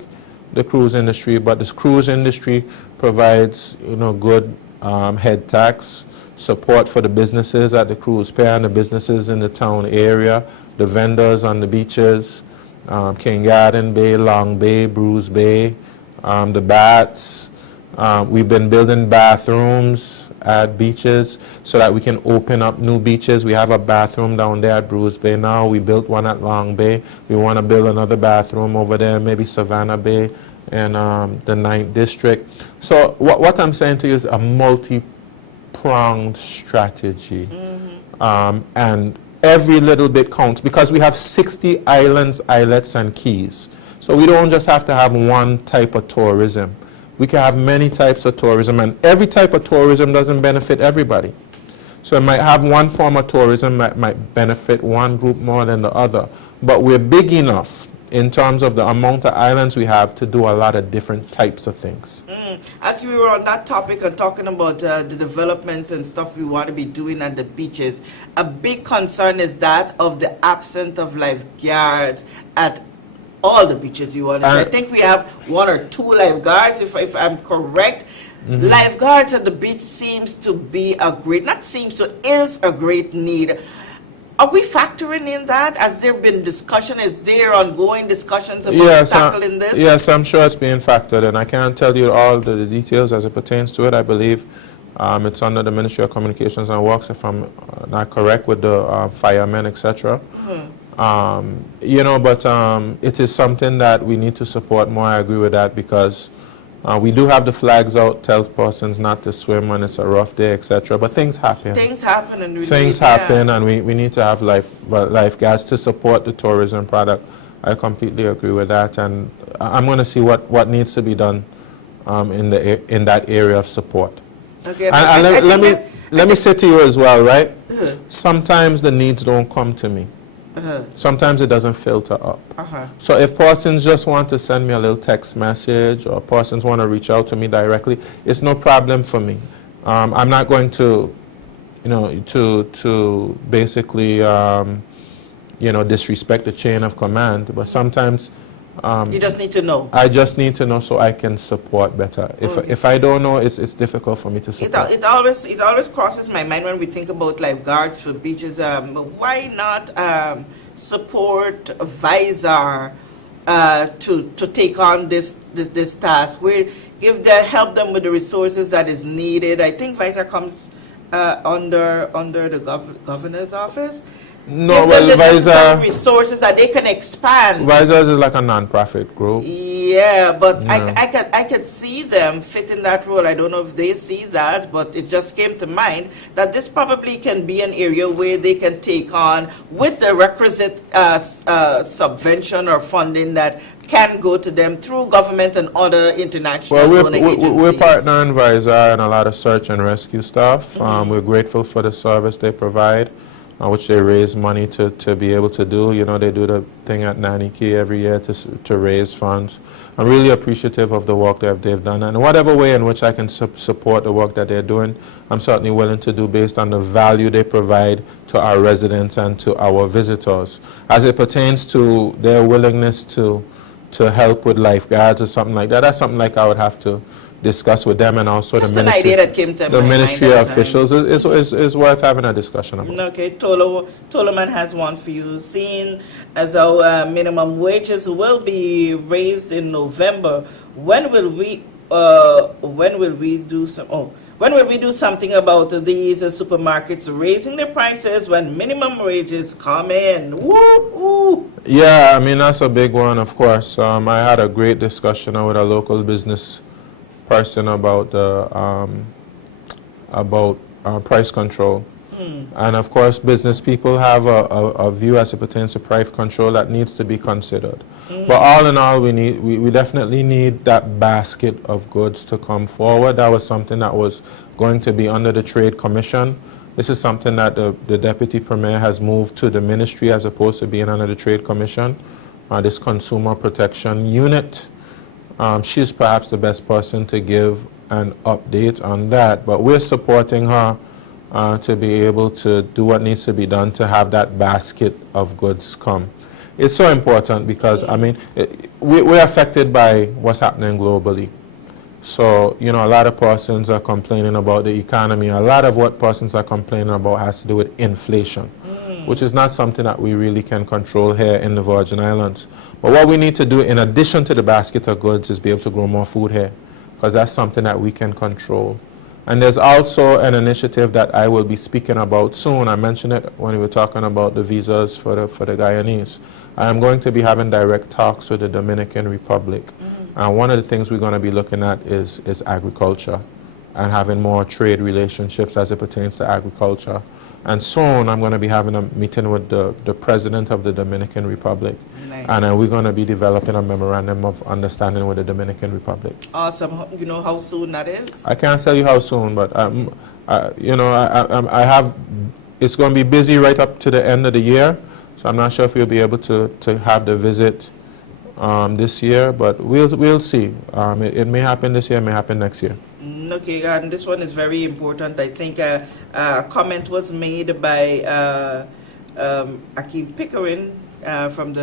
the cruise industry, but this cruise industry provides, you know, good head tax support for the businesses at the cruise pier and the businesses in the town area, the vendors on the beaches, King Garden Bay, Long Bay, Bruce Bay, the bats. We've been building bathrooms at beaches so that we can open up new beaches. We have a bathroom down there at Bruce Bay now. We built one at Long Bay. We want to build another bathroom over there, maybe Savannah Bay in the 9th District. So what I'm saying to you is a multi-pronged strategy. And every little bit counts, because we have 60 islands, islets, and keys. So we don't just have to have one type of tourism. We can have many types of tourism, and every type of tourism doesn't benefit everybody. So it might have one form of tourism that might benefit one group more than the other. But we're big enough in terms of the amount of islands we have to do a lot of different types of things. As we were on that topic and talking about the developments and stuff we want to be doing at the beaches, a big concern is that of the absence of lifeguards at all the beaches you want to. I think we have 1 or 2 lifeguards, if I'm correct. Lifeguards at the beach seems to be a great, not seems to, is a great need. Are we factoring in that? Has there been discussion? Is there ongoing discussions about Yes, tackling this? yes, I'm sure it's being factored, and I can't tell you all the details as it pertains to it. I believe it's under the Ministry of Communications and Works, if I'm not correct, with the firemen, etc. You know, but it is something that we need to support more. I agree with that, because we do have the flags out, tell persons not to swim when it's a rough day, etc. But things happen. Things happen, and we Things need, happen, and we need to have lifeguards to support the tourism product. I completely agree with that, and I'm going to see what needs to be done in that area of support. Okay, And let me say to you as well, right? Sometimes the needs don't come to me. Sometimes it doesn't filter up. So if persons just want to send me a little text message, or persons want to reach out to me directly, it's no problem for me. I'm not going to, you know, to basically, you know, disrespect the chain of command. But sometimes you just need to know. I just need to know so I can support better. If I don't know, it's difficult for me to support. It always crosses my mind when we think about lifeguards for beaches. Why not support Visor to take on this task? Help them with the resources that is needed. I think Visor comes under the governor's office. No, well, Visor resources that they can expand. Visor is like a non-profit group. Yeah, but Yeah. I could see them fit in that role. I don't know if they see that, but it just came to mind that this probably can be an area where they can take on, with the requisite subvention or funding that can go to them through government and other international donor agencies. We're partnering Visor in a lot of search and rescue stuff. We're grateful for the service they provide, which they raise money to be able to do. You know, they do the thing at Nanny Key every year to raise funds. I'm really appreciative of the work that they've done, and whatever way in which I can support the work that they're doing, I'm certainly willing to do based on the value they provide to our residents and to our visitors. As it pertains to their willingness to help with lifeguards or something like that, that's something like I would have to discuss with them, and also Just the ministry. An idea that came to the my ministry mind officials is worth having a discussion about. Okay, Toloman has one for you. Seeing as our minimum wages will be raised in November, when will we do something about these supermarkets raising their prices when minimum wages come in? Woo! Yeah, I mean, that's a big one, of course. I had a great discussion with a local business person about price control. And of course, business people have a view as it pertains to price control that needs to be considered. But all in all, we definitely need that basket of goods to come forward. That was something that was going to be under the Trade Commission. This is something that the Deputy Premier has moved to the ministry as opposed to being under the Trade Commission, this Consumer Protection Unit. She's perhaps the best person to give an update on that, but we're supporting her to be able to do what needs to be done to have that basket of goods come. It's so important because, I mean, we're affected by what's happening globally. So, you know, a lot of persons are complaining about the economy. A lot of what persons are complaining about has to do with inflation, which is not something that we really can control here in the Virgin Islands. But what we need to do in addition to the basket of goods is be able to grow more food here, because that's something that we can control. And there's also an initiative that I will be speaking about soon. I mentioned it when we were talking about the visas for the Guyanese. I am going to be having direct talks with the Dominican Republic. And one of the things we're going to be looking at is agriculture and having more trade relationships as it pertains to agriculture. And soon I'm going to be having a meeting with the President of the Dominican Republic. Nice. And we're going to be developing a memorandum of understanding with the Dominican Republic. Awesome. You know how soon that is? I can't tell you how soon, but you know, I have, it's going to be busy right up to the end of the year. So I'm not sure if we'll be able to have the visit this year, but we'll see. It may happen this year, it may happen next year. Okay, and this one is very important. I think a comment was made by Akeem Pickering from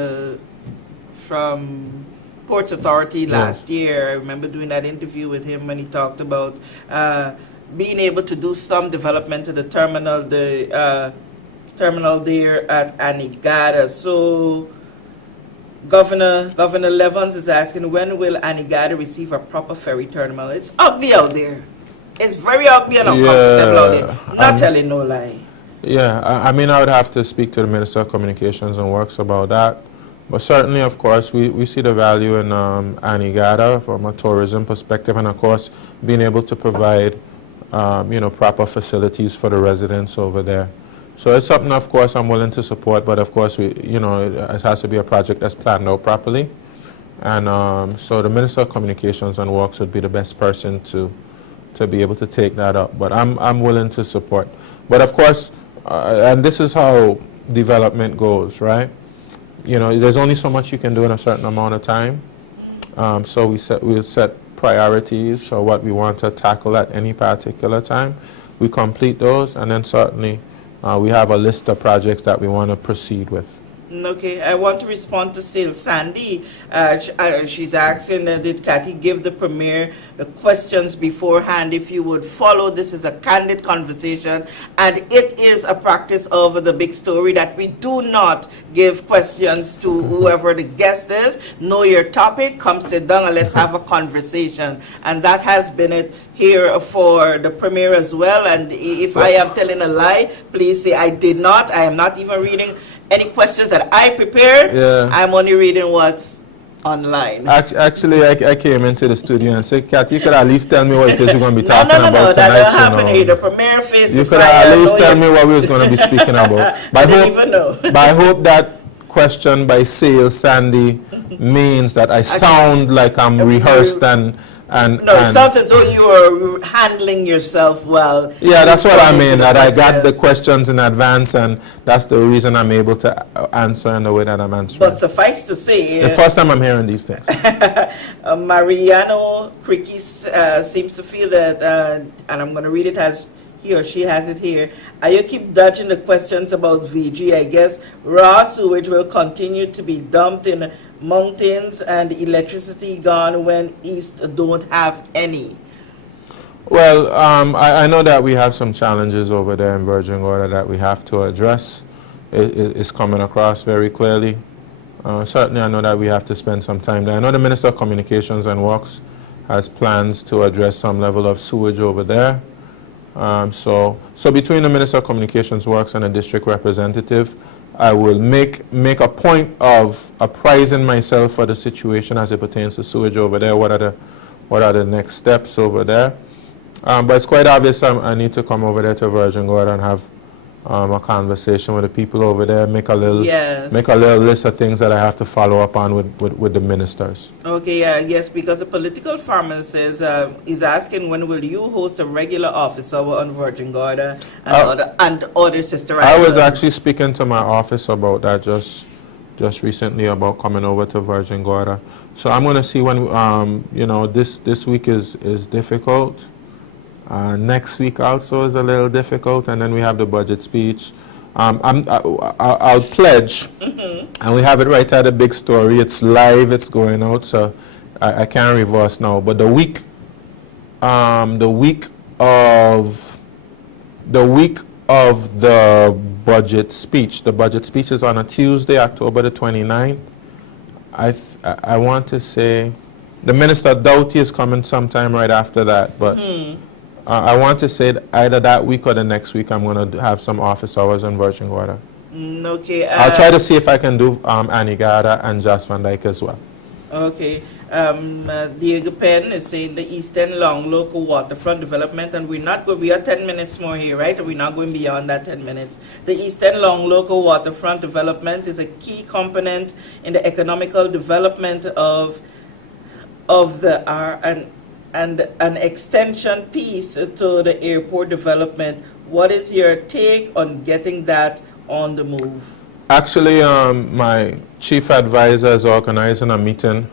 Ports Authority last year. I remember doing that interview with him when he talked about being able to do some development to the terminal, terminal there at Anegada. So Governor Levens is asking, when will Anegada receive a proper ferry terminal? It's ugly out there. It's very ugly and uncomfortable out there. Not telling no lie. Yeah, I mean, I would have to speak to the Minister of Communications and Works about that. But certainly, of course, we see the value in Anegada from a tourism perspective, and of course, being able to provide, proper facilities for the residents over there. So it's something, of course, I'm willing to support, but of course, it has to be a project that's planned out properly. And so the Minister of Communications and Works would be the best person to be able to take that up. But I'm willing to support. But of course, and this is how development goes, right? There's only so much you can do in a certain amount of time. So we'll set priorities, so what we want to tackle at any particular time. We complete those, and then certainly we have a list of projects that we want to proceed with. Okay, I want to respond to Sale Sandy. She's asking, did Kathy give the Premier the questions beforehand? If you would follow, this is a candid conversation, and it is a practice of the big story that we do not give questions to whoever the guest is. Know your topic, come sit down and let's have a conversation. And that has been it here for the Premier as well. And if I am telling a lie, please say I did not. I am not even reading any questions that I prepared. Yeah. I'm only reading what's online. Actually, I came into the studio and said, Kat, you could at least tell me what it is we're going to be talking about No, tonight. that don't happen here. The Premier face you could at least tell me what we was going to be speaking about. I didn't even know. But I hope that question by Sale Sandy means that I sound like I'm rehearsed and it sounds as though you were handling yourself well. Yeah, that's what I mean, that I got the questions in advance, and that's the reason I'm able to answer in the way that I'm answering. But suffice to say, the first time I'm hearing these things. Mariano Cricky seems to feel that, and I'm going to read it as he or she has it here. You keep dodging the questions about VG. I guess raw sewage will continue to be dumped in mountains and electricity gone when East don't have any. Well, I know that we have some challenges over there in Virgin Gorda that we have to address. It's coming across very clearly. Certainly I know that we have to spend some time there. I know the Minister of Communications and Works has plans to address some level of sewage over there. So between the Minister of Communications Works and the district representative, I will make a point of apprising myself for the situation as it pertains to sewage over there. What are the next steps over there? But it's quite obvious I need to come over there to Virgin Gorda and have a conversation with the people over there, make a little list of things that I have to follow up on with the ministers. Okay, yes, because the political pharmacist is asking, when will you host a regular office hour on Virgin Gorda and other sister islands? I was actually speaking to my office about that just recently, about coming over to Virgin Gorda. So I'm going to see when this week is difficult. Next week also is a little difficult, and then we have the budget speech. I'll pledge, and we have it right at the big story. It's live, it's going out, so I can't reverse now. But the week of the budget speech. The budget speech is on a Tuesday, October the 29th. I want to say the Minister Doughty is coming sometime right after that, but. I want to say that either that week or the next week I'm going to have some office hours in Virgin Gorda. Okay. I'll try to see if I can do Anegada and Jas Van Dyke as well. Okay. Diego Penn is saying the Eastern Long Local Waterfront Development, and we are 10 minutes more here, right? We're not going beyond that 10 minutes. The Eastern Long Local Waterfront Development is a key component in the economical development of the and an extension piece to the airport development. What is your take on getting that on the move? Actually, my chief advisor is organizing a meeting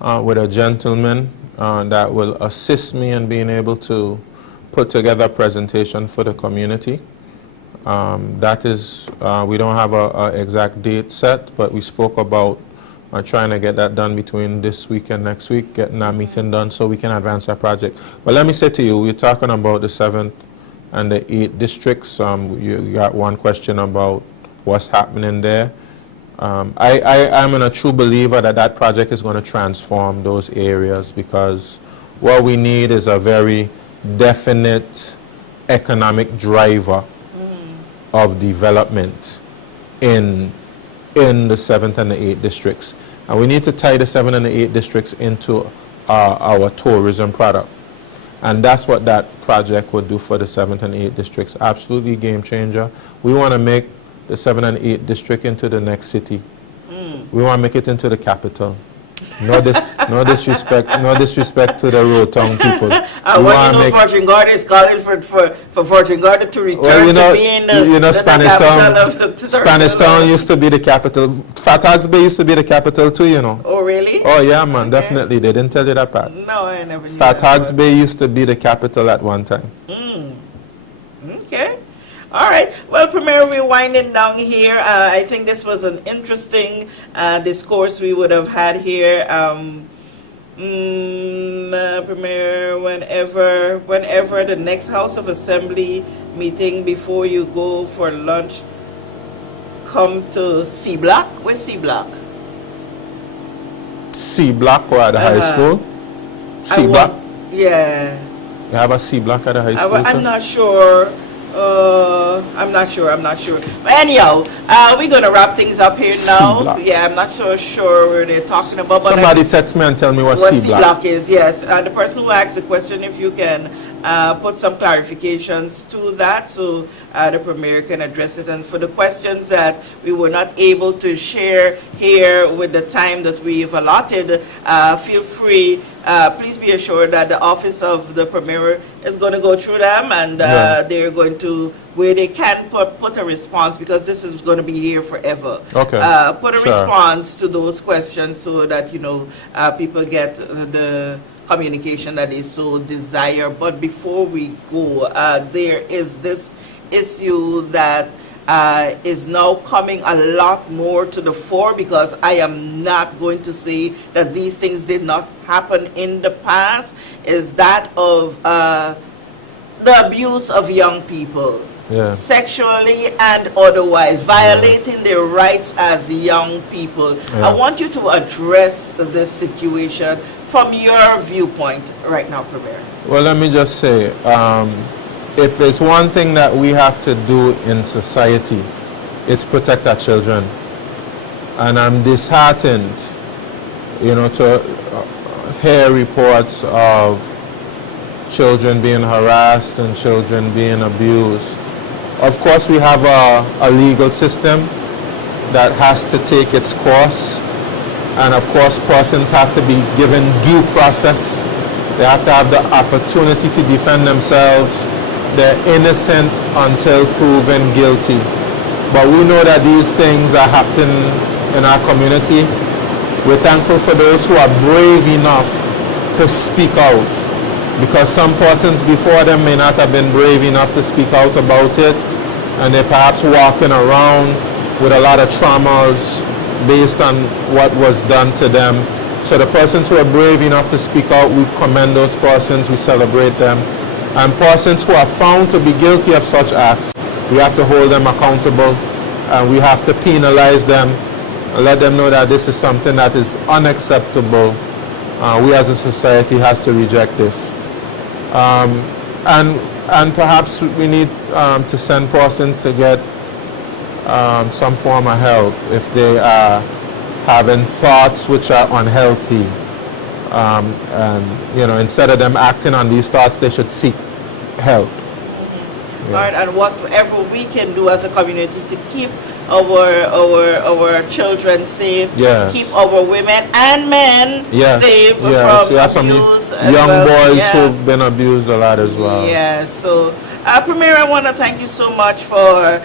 with a gentleman that will assist me in being able to put together a presentation for the community. That is, we don't have an exact date set, but we spoke about trying to get that done between this week and next week, getting that meeting done so we can advance our project. But let me say to you, we're talking about the 7th and the 8 districts. You got one question about what's happening there. I'm a true believer that that project is going to transform those areas, because what we need is a very definite economic driver of development in the 7th and the 8th districts. And we need to tie the 7 and the 8 districts into our tourism product. And that's what that project would do for the 7th and 8th districts. Absolutely game changer. We want to make the 7 and 8 district into the next city. We want to make it into the capital. No disrespect to the road town people. Fortune Garden is calling for Fortune Garden to return to being the Spanish capital town. of the Spanish town used to be the capital. Fatags Bay used to be the capital too, you know. Oh, really? Oh, yeah, man, definitely. They didn't tell you that part. No, I never knew Fatags Bay used to be the capital at one time. Okay. All right. Well, Premier, we're winding down here. I think this was an interesting discourse we would have had here. Premier, whenever the next House of Assembly meeting, before you go for lunch, come to C Block. Where's C Block? C Block or at the high school? C Block? Yeah. You have a C Block at the high school? I'm not sure. I'm not sure. But anyhow, we're going to wrap things up here now. C-block. Yeah, I'm not so sure what they're talking about. But somebody text me and tell me what C-block is, yes. The person who asked the question, if you can put some clarifications to that so the Premier can address it. And for the questions that we were not able to share here with the time that we've allotted, feel free. Please be assured that the office of the Premier is going to go through them, and they're going to, where they can put a response, because this is going to be here forever. Okay. Put a response to those questions so that, people get the communication that they so desire. But before we go, there is this issue that is now coming a lot more to the fore, because I am not going to say that these things did not happen in the past, is that of the abuse of young people, sexually and otherwise, violating their rights as young people. I want you to address this situation from your viewpoint right now, Premier. Well, let me just say, if there's one thing that we have to do in society, it's protect our children. And I'm disheartened, to hear reports of children being harassed and children being abused. Of course, we have a legal system that has to take its course. And of course, persons have to be given due process. They have to have the opportunity to defend themselves. They're innocent until proven guilty. But we know that these things are happening in our community. We're thankful for those who are brave enough to speak out, because some persons before them may not have been brave enough to speak out about it, and they're perhaps walking around with a lot of traumas based on what was done to them. So the persons who are brave enough to speak out, we commend those persons, we celebrate them. And persons who are found to be guilty of such acts, we have to hold them accountable, and we have to penalize them and let them know that this is something that is unacceptable. We as a society has to reject this. And perhaps we need to send persons to get some form of help if they are having thoughts which are unhealthy. And instead of them acting on these thoughts, they should seek help. All right, and whatever we can do as a community to keep our children safe, keep our women and men safe from abuse. Some young boys who've been abused a lot as well. Yeah, so Premier, I want to thank you so much for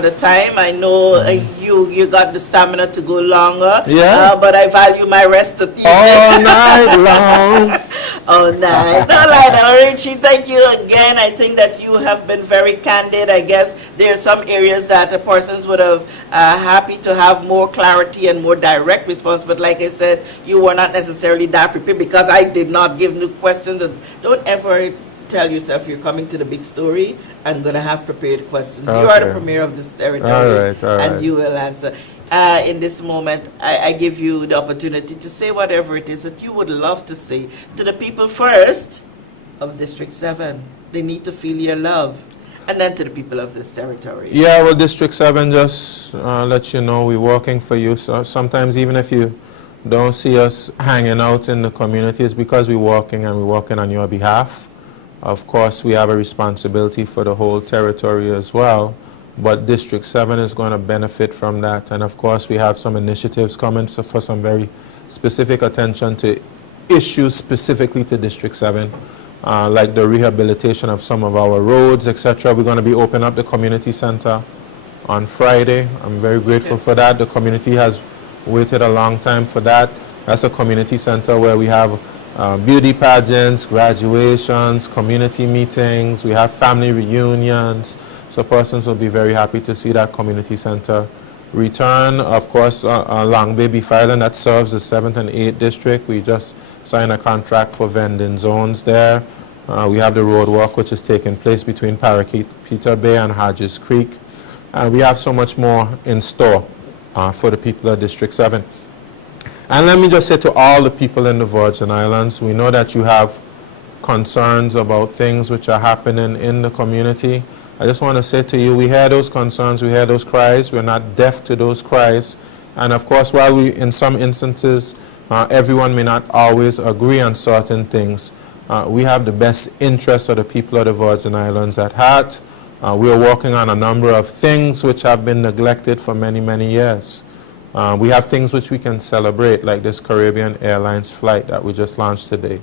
the time. I know you got the stamina to go longer, but I value my rest at the all night long. All night. All right, Richie, thank you again. I think that you have been very candid. I guess there are some areas that the persons would have happy to have more clarity and more direct response, but like I said, you were not necessarily that prepared, because I did not give new questions. And don't ever tell yourself you're coming to the big story and going to have prepared questions. Okay. You are the premier of this territory, all right. and you will answer. In this moment, I give you the opportunity to say whatever it is that you would love to say to the people first of District 7. They need to feel your love. And then to the people of this territory. Yeah, well, District 7 just let you know we're working for you. So sometimes even if you don't see us hanging out in the community, it's because we're working and we're working on your behalf. Of course, we have a responsibility for the whole territory as well, but District 7 is going to benefit from that. And of course, we have some initiatives coming for some very specific attention to issues specifically to District 7. Like the rehabilitation of some of our roads, etc. We're going to be opening up the community center on Friday. I'm very grateful for that. The community has waited a long time for that. That's a community center where we have beauty pageants, graduations, community meetings. We have family reunions. So persons will be very happy to see that community center return. Of course, along Baby Island that serves the 7th and 8th district. We just signed a contract for vending zones there. We have the road walk which is taking place between Peter Bay and Hodges Creek. We have so much more in store for the people of District 7. And let me just say to all the people in the Virgin Islands, we know that you have concerns about things which are happening in the community. I just want to say to you, we hear those concerns, we hear those cries, we're not deaf to those cries. And of course, while we, in some instances, everyone may not always agree on certain things, we have the best interests of the people of the Virgin Islands at heart. We are working on a number of things which have been neglected for many, many years. We have things which we can celebrate, like this Caribbean Airlines flight that we just launched today.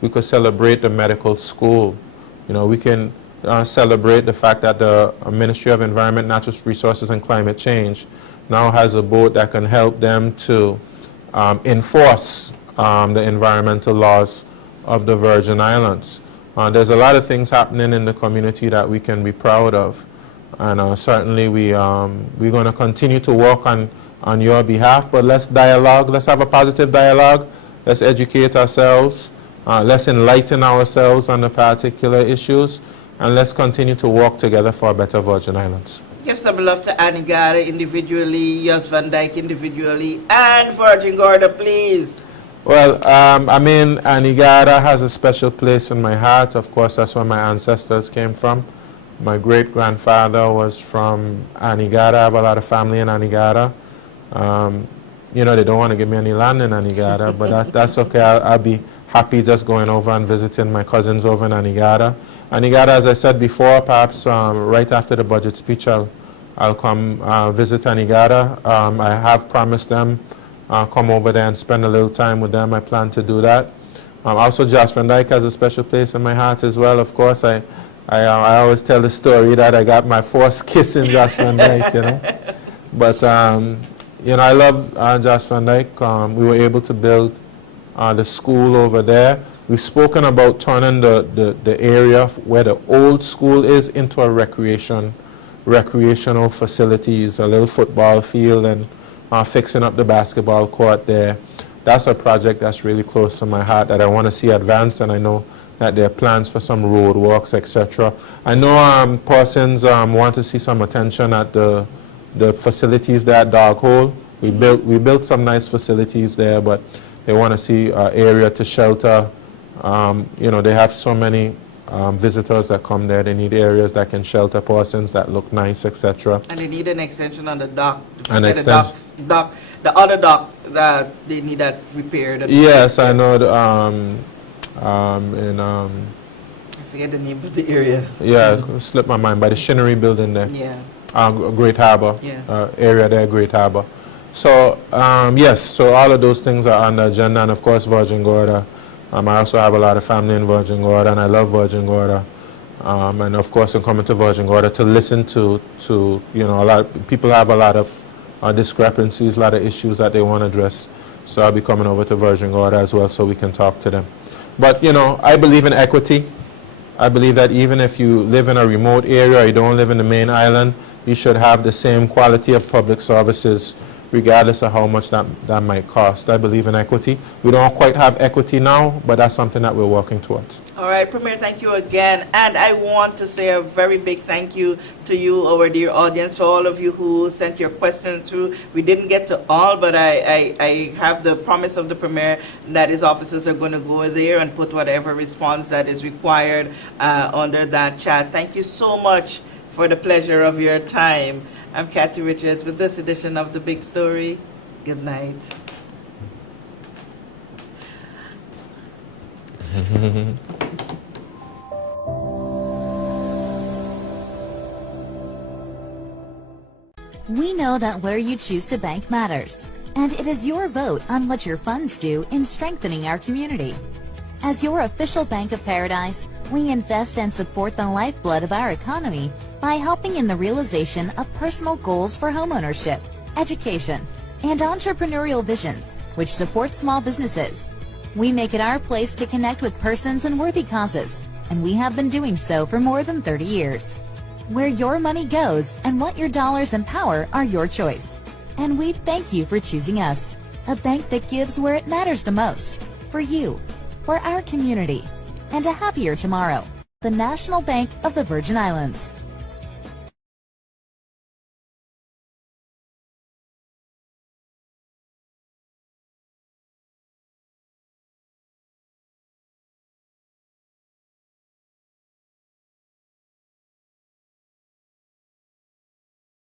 We could celebrate the medical school. You know, we can celebrate the fact that the Ministry of Environment, Natural Resources and Climate Change now has a boat that can help them to enforce the environmental laws of the Virgin Islands. There's a lot of things happening in the community that we can be proud of, and certainly we're going to continue to work on your behalf. But let's dialogue. Let's have a positive dialogue. Let's educate ourselves. Let's enlighten ourselves on the particular issues, and let's continue to work together for a better Virgin Islands. Give some love to Anegada individually, Jos Van Dyke individually, and Virgin Gorda, please. Well, I mean, Anegada has a special place in my heart. Of course, that's where my ancestors came from. My great-grandfather was from Anegada. I have a lot of family in Anegada. You know, they don't want to give me any land in Anegada, but that's okay. I'll be happy just going over and visiting my cousins over in Anegada. Anegada, as I said before, perhaps right after the budget speech, I'll come visit Anegada. I have promised them come over there and spend a little time with them. I plan to do that. Also, Jos Van Dyke has a special place in my heart as well. Of course, I always tell the story that I got my first kiss in Jos Van Dyke, you know. But, you know, I love Jos Van Dyke. We were able to build the school over there. We've spoken about turning the area where the old school is into a recreational facilities, a little football field, and fixing up the basketball court there. That's a project that's really close to my heart that I want to see advance, and I know that there are plans for some road walks, etc. I know persons want to see some attention at the facilities there at Dog Hole. We built some nice facilities there, but they want to see an area to shelter. You know, they have so many visitors that come there. They need areas that can shelter persons that look nice, etc. And they need an extension on the dock. An extension. The other dock that they need that repaired. Yes, I know. I forget the name of the area. Yeah, it slipped my mind. By the Shinnery building there. Yeah. Great Harbor. Yeah. Area there, Great Harbor. So, yes, so all of those things are on the agenda, and of course Virgin Gorda. I also have a lot of family in Virgin Gorda, and I love Virgin Gorda. And of course, I'm coming to Virgin Gorda to listen to you know, a lot of people have a lot of discrepancies, a lot of issues that they want to address. So I'll be coming over to Virgin Gorda as well so we can talk to them. But, you know, I believe in equity. I believe that even if you live in a remote area or you don't live in the main island, you should have the same quality of public services regardless of how much that might cost. I believe in equity. We don't quite have equity now, but that's something that we're working towards. All right, Premier, thank you again. And I want to say a very big thank you to you, our dear audience, for all of you who sent your questions through. We didn't get to all, but I have the promise of the Premier that his officers are going to go there and put whatever response that is required under that chat. Thank you so much for the pleasure of your time. I'm Kathy Richards with this edition of The Big Story. Good night. We know that where you choose to bank matters, and it is your vote on what your funds do in strengthening our community. As your official Bank of Paradise, we invest and support the lifeblood of our economy by helping in the realization of personal goals for homeownership, education, and entrepreneurial visions, which support small businesses. We make it our place to connect with persons and worthy causes, and we have been doing so for more than 30 years. Where your money goes and what your dollars empower are your choice. And we thank you for choosing us, a bank that gives where it matters the most, for you, for our community, and a happier tomorrow. The National Bank of the Virgin Islands.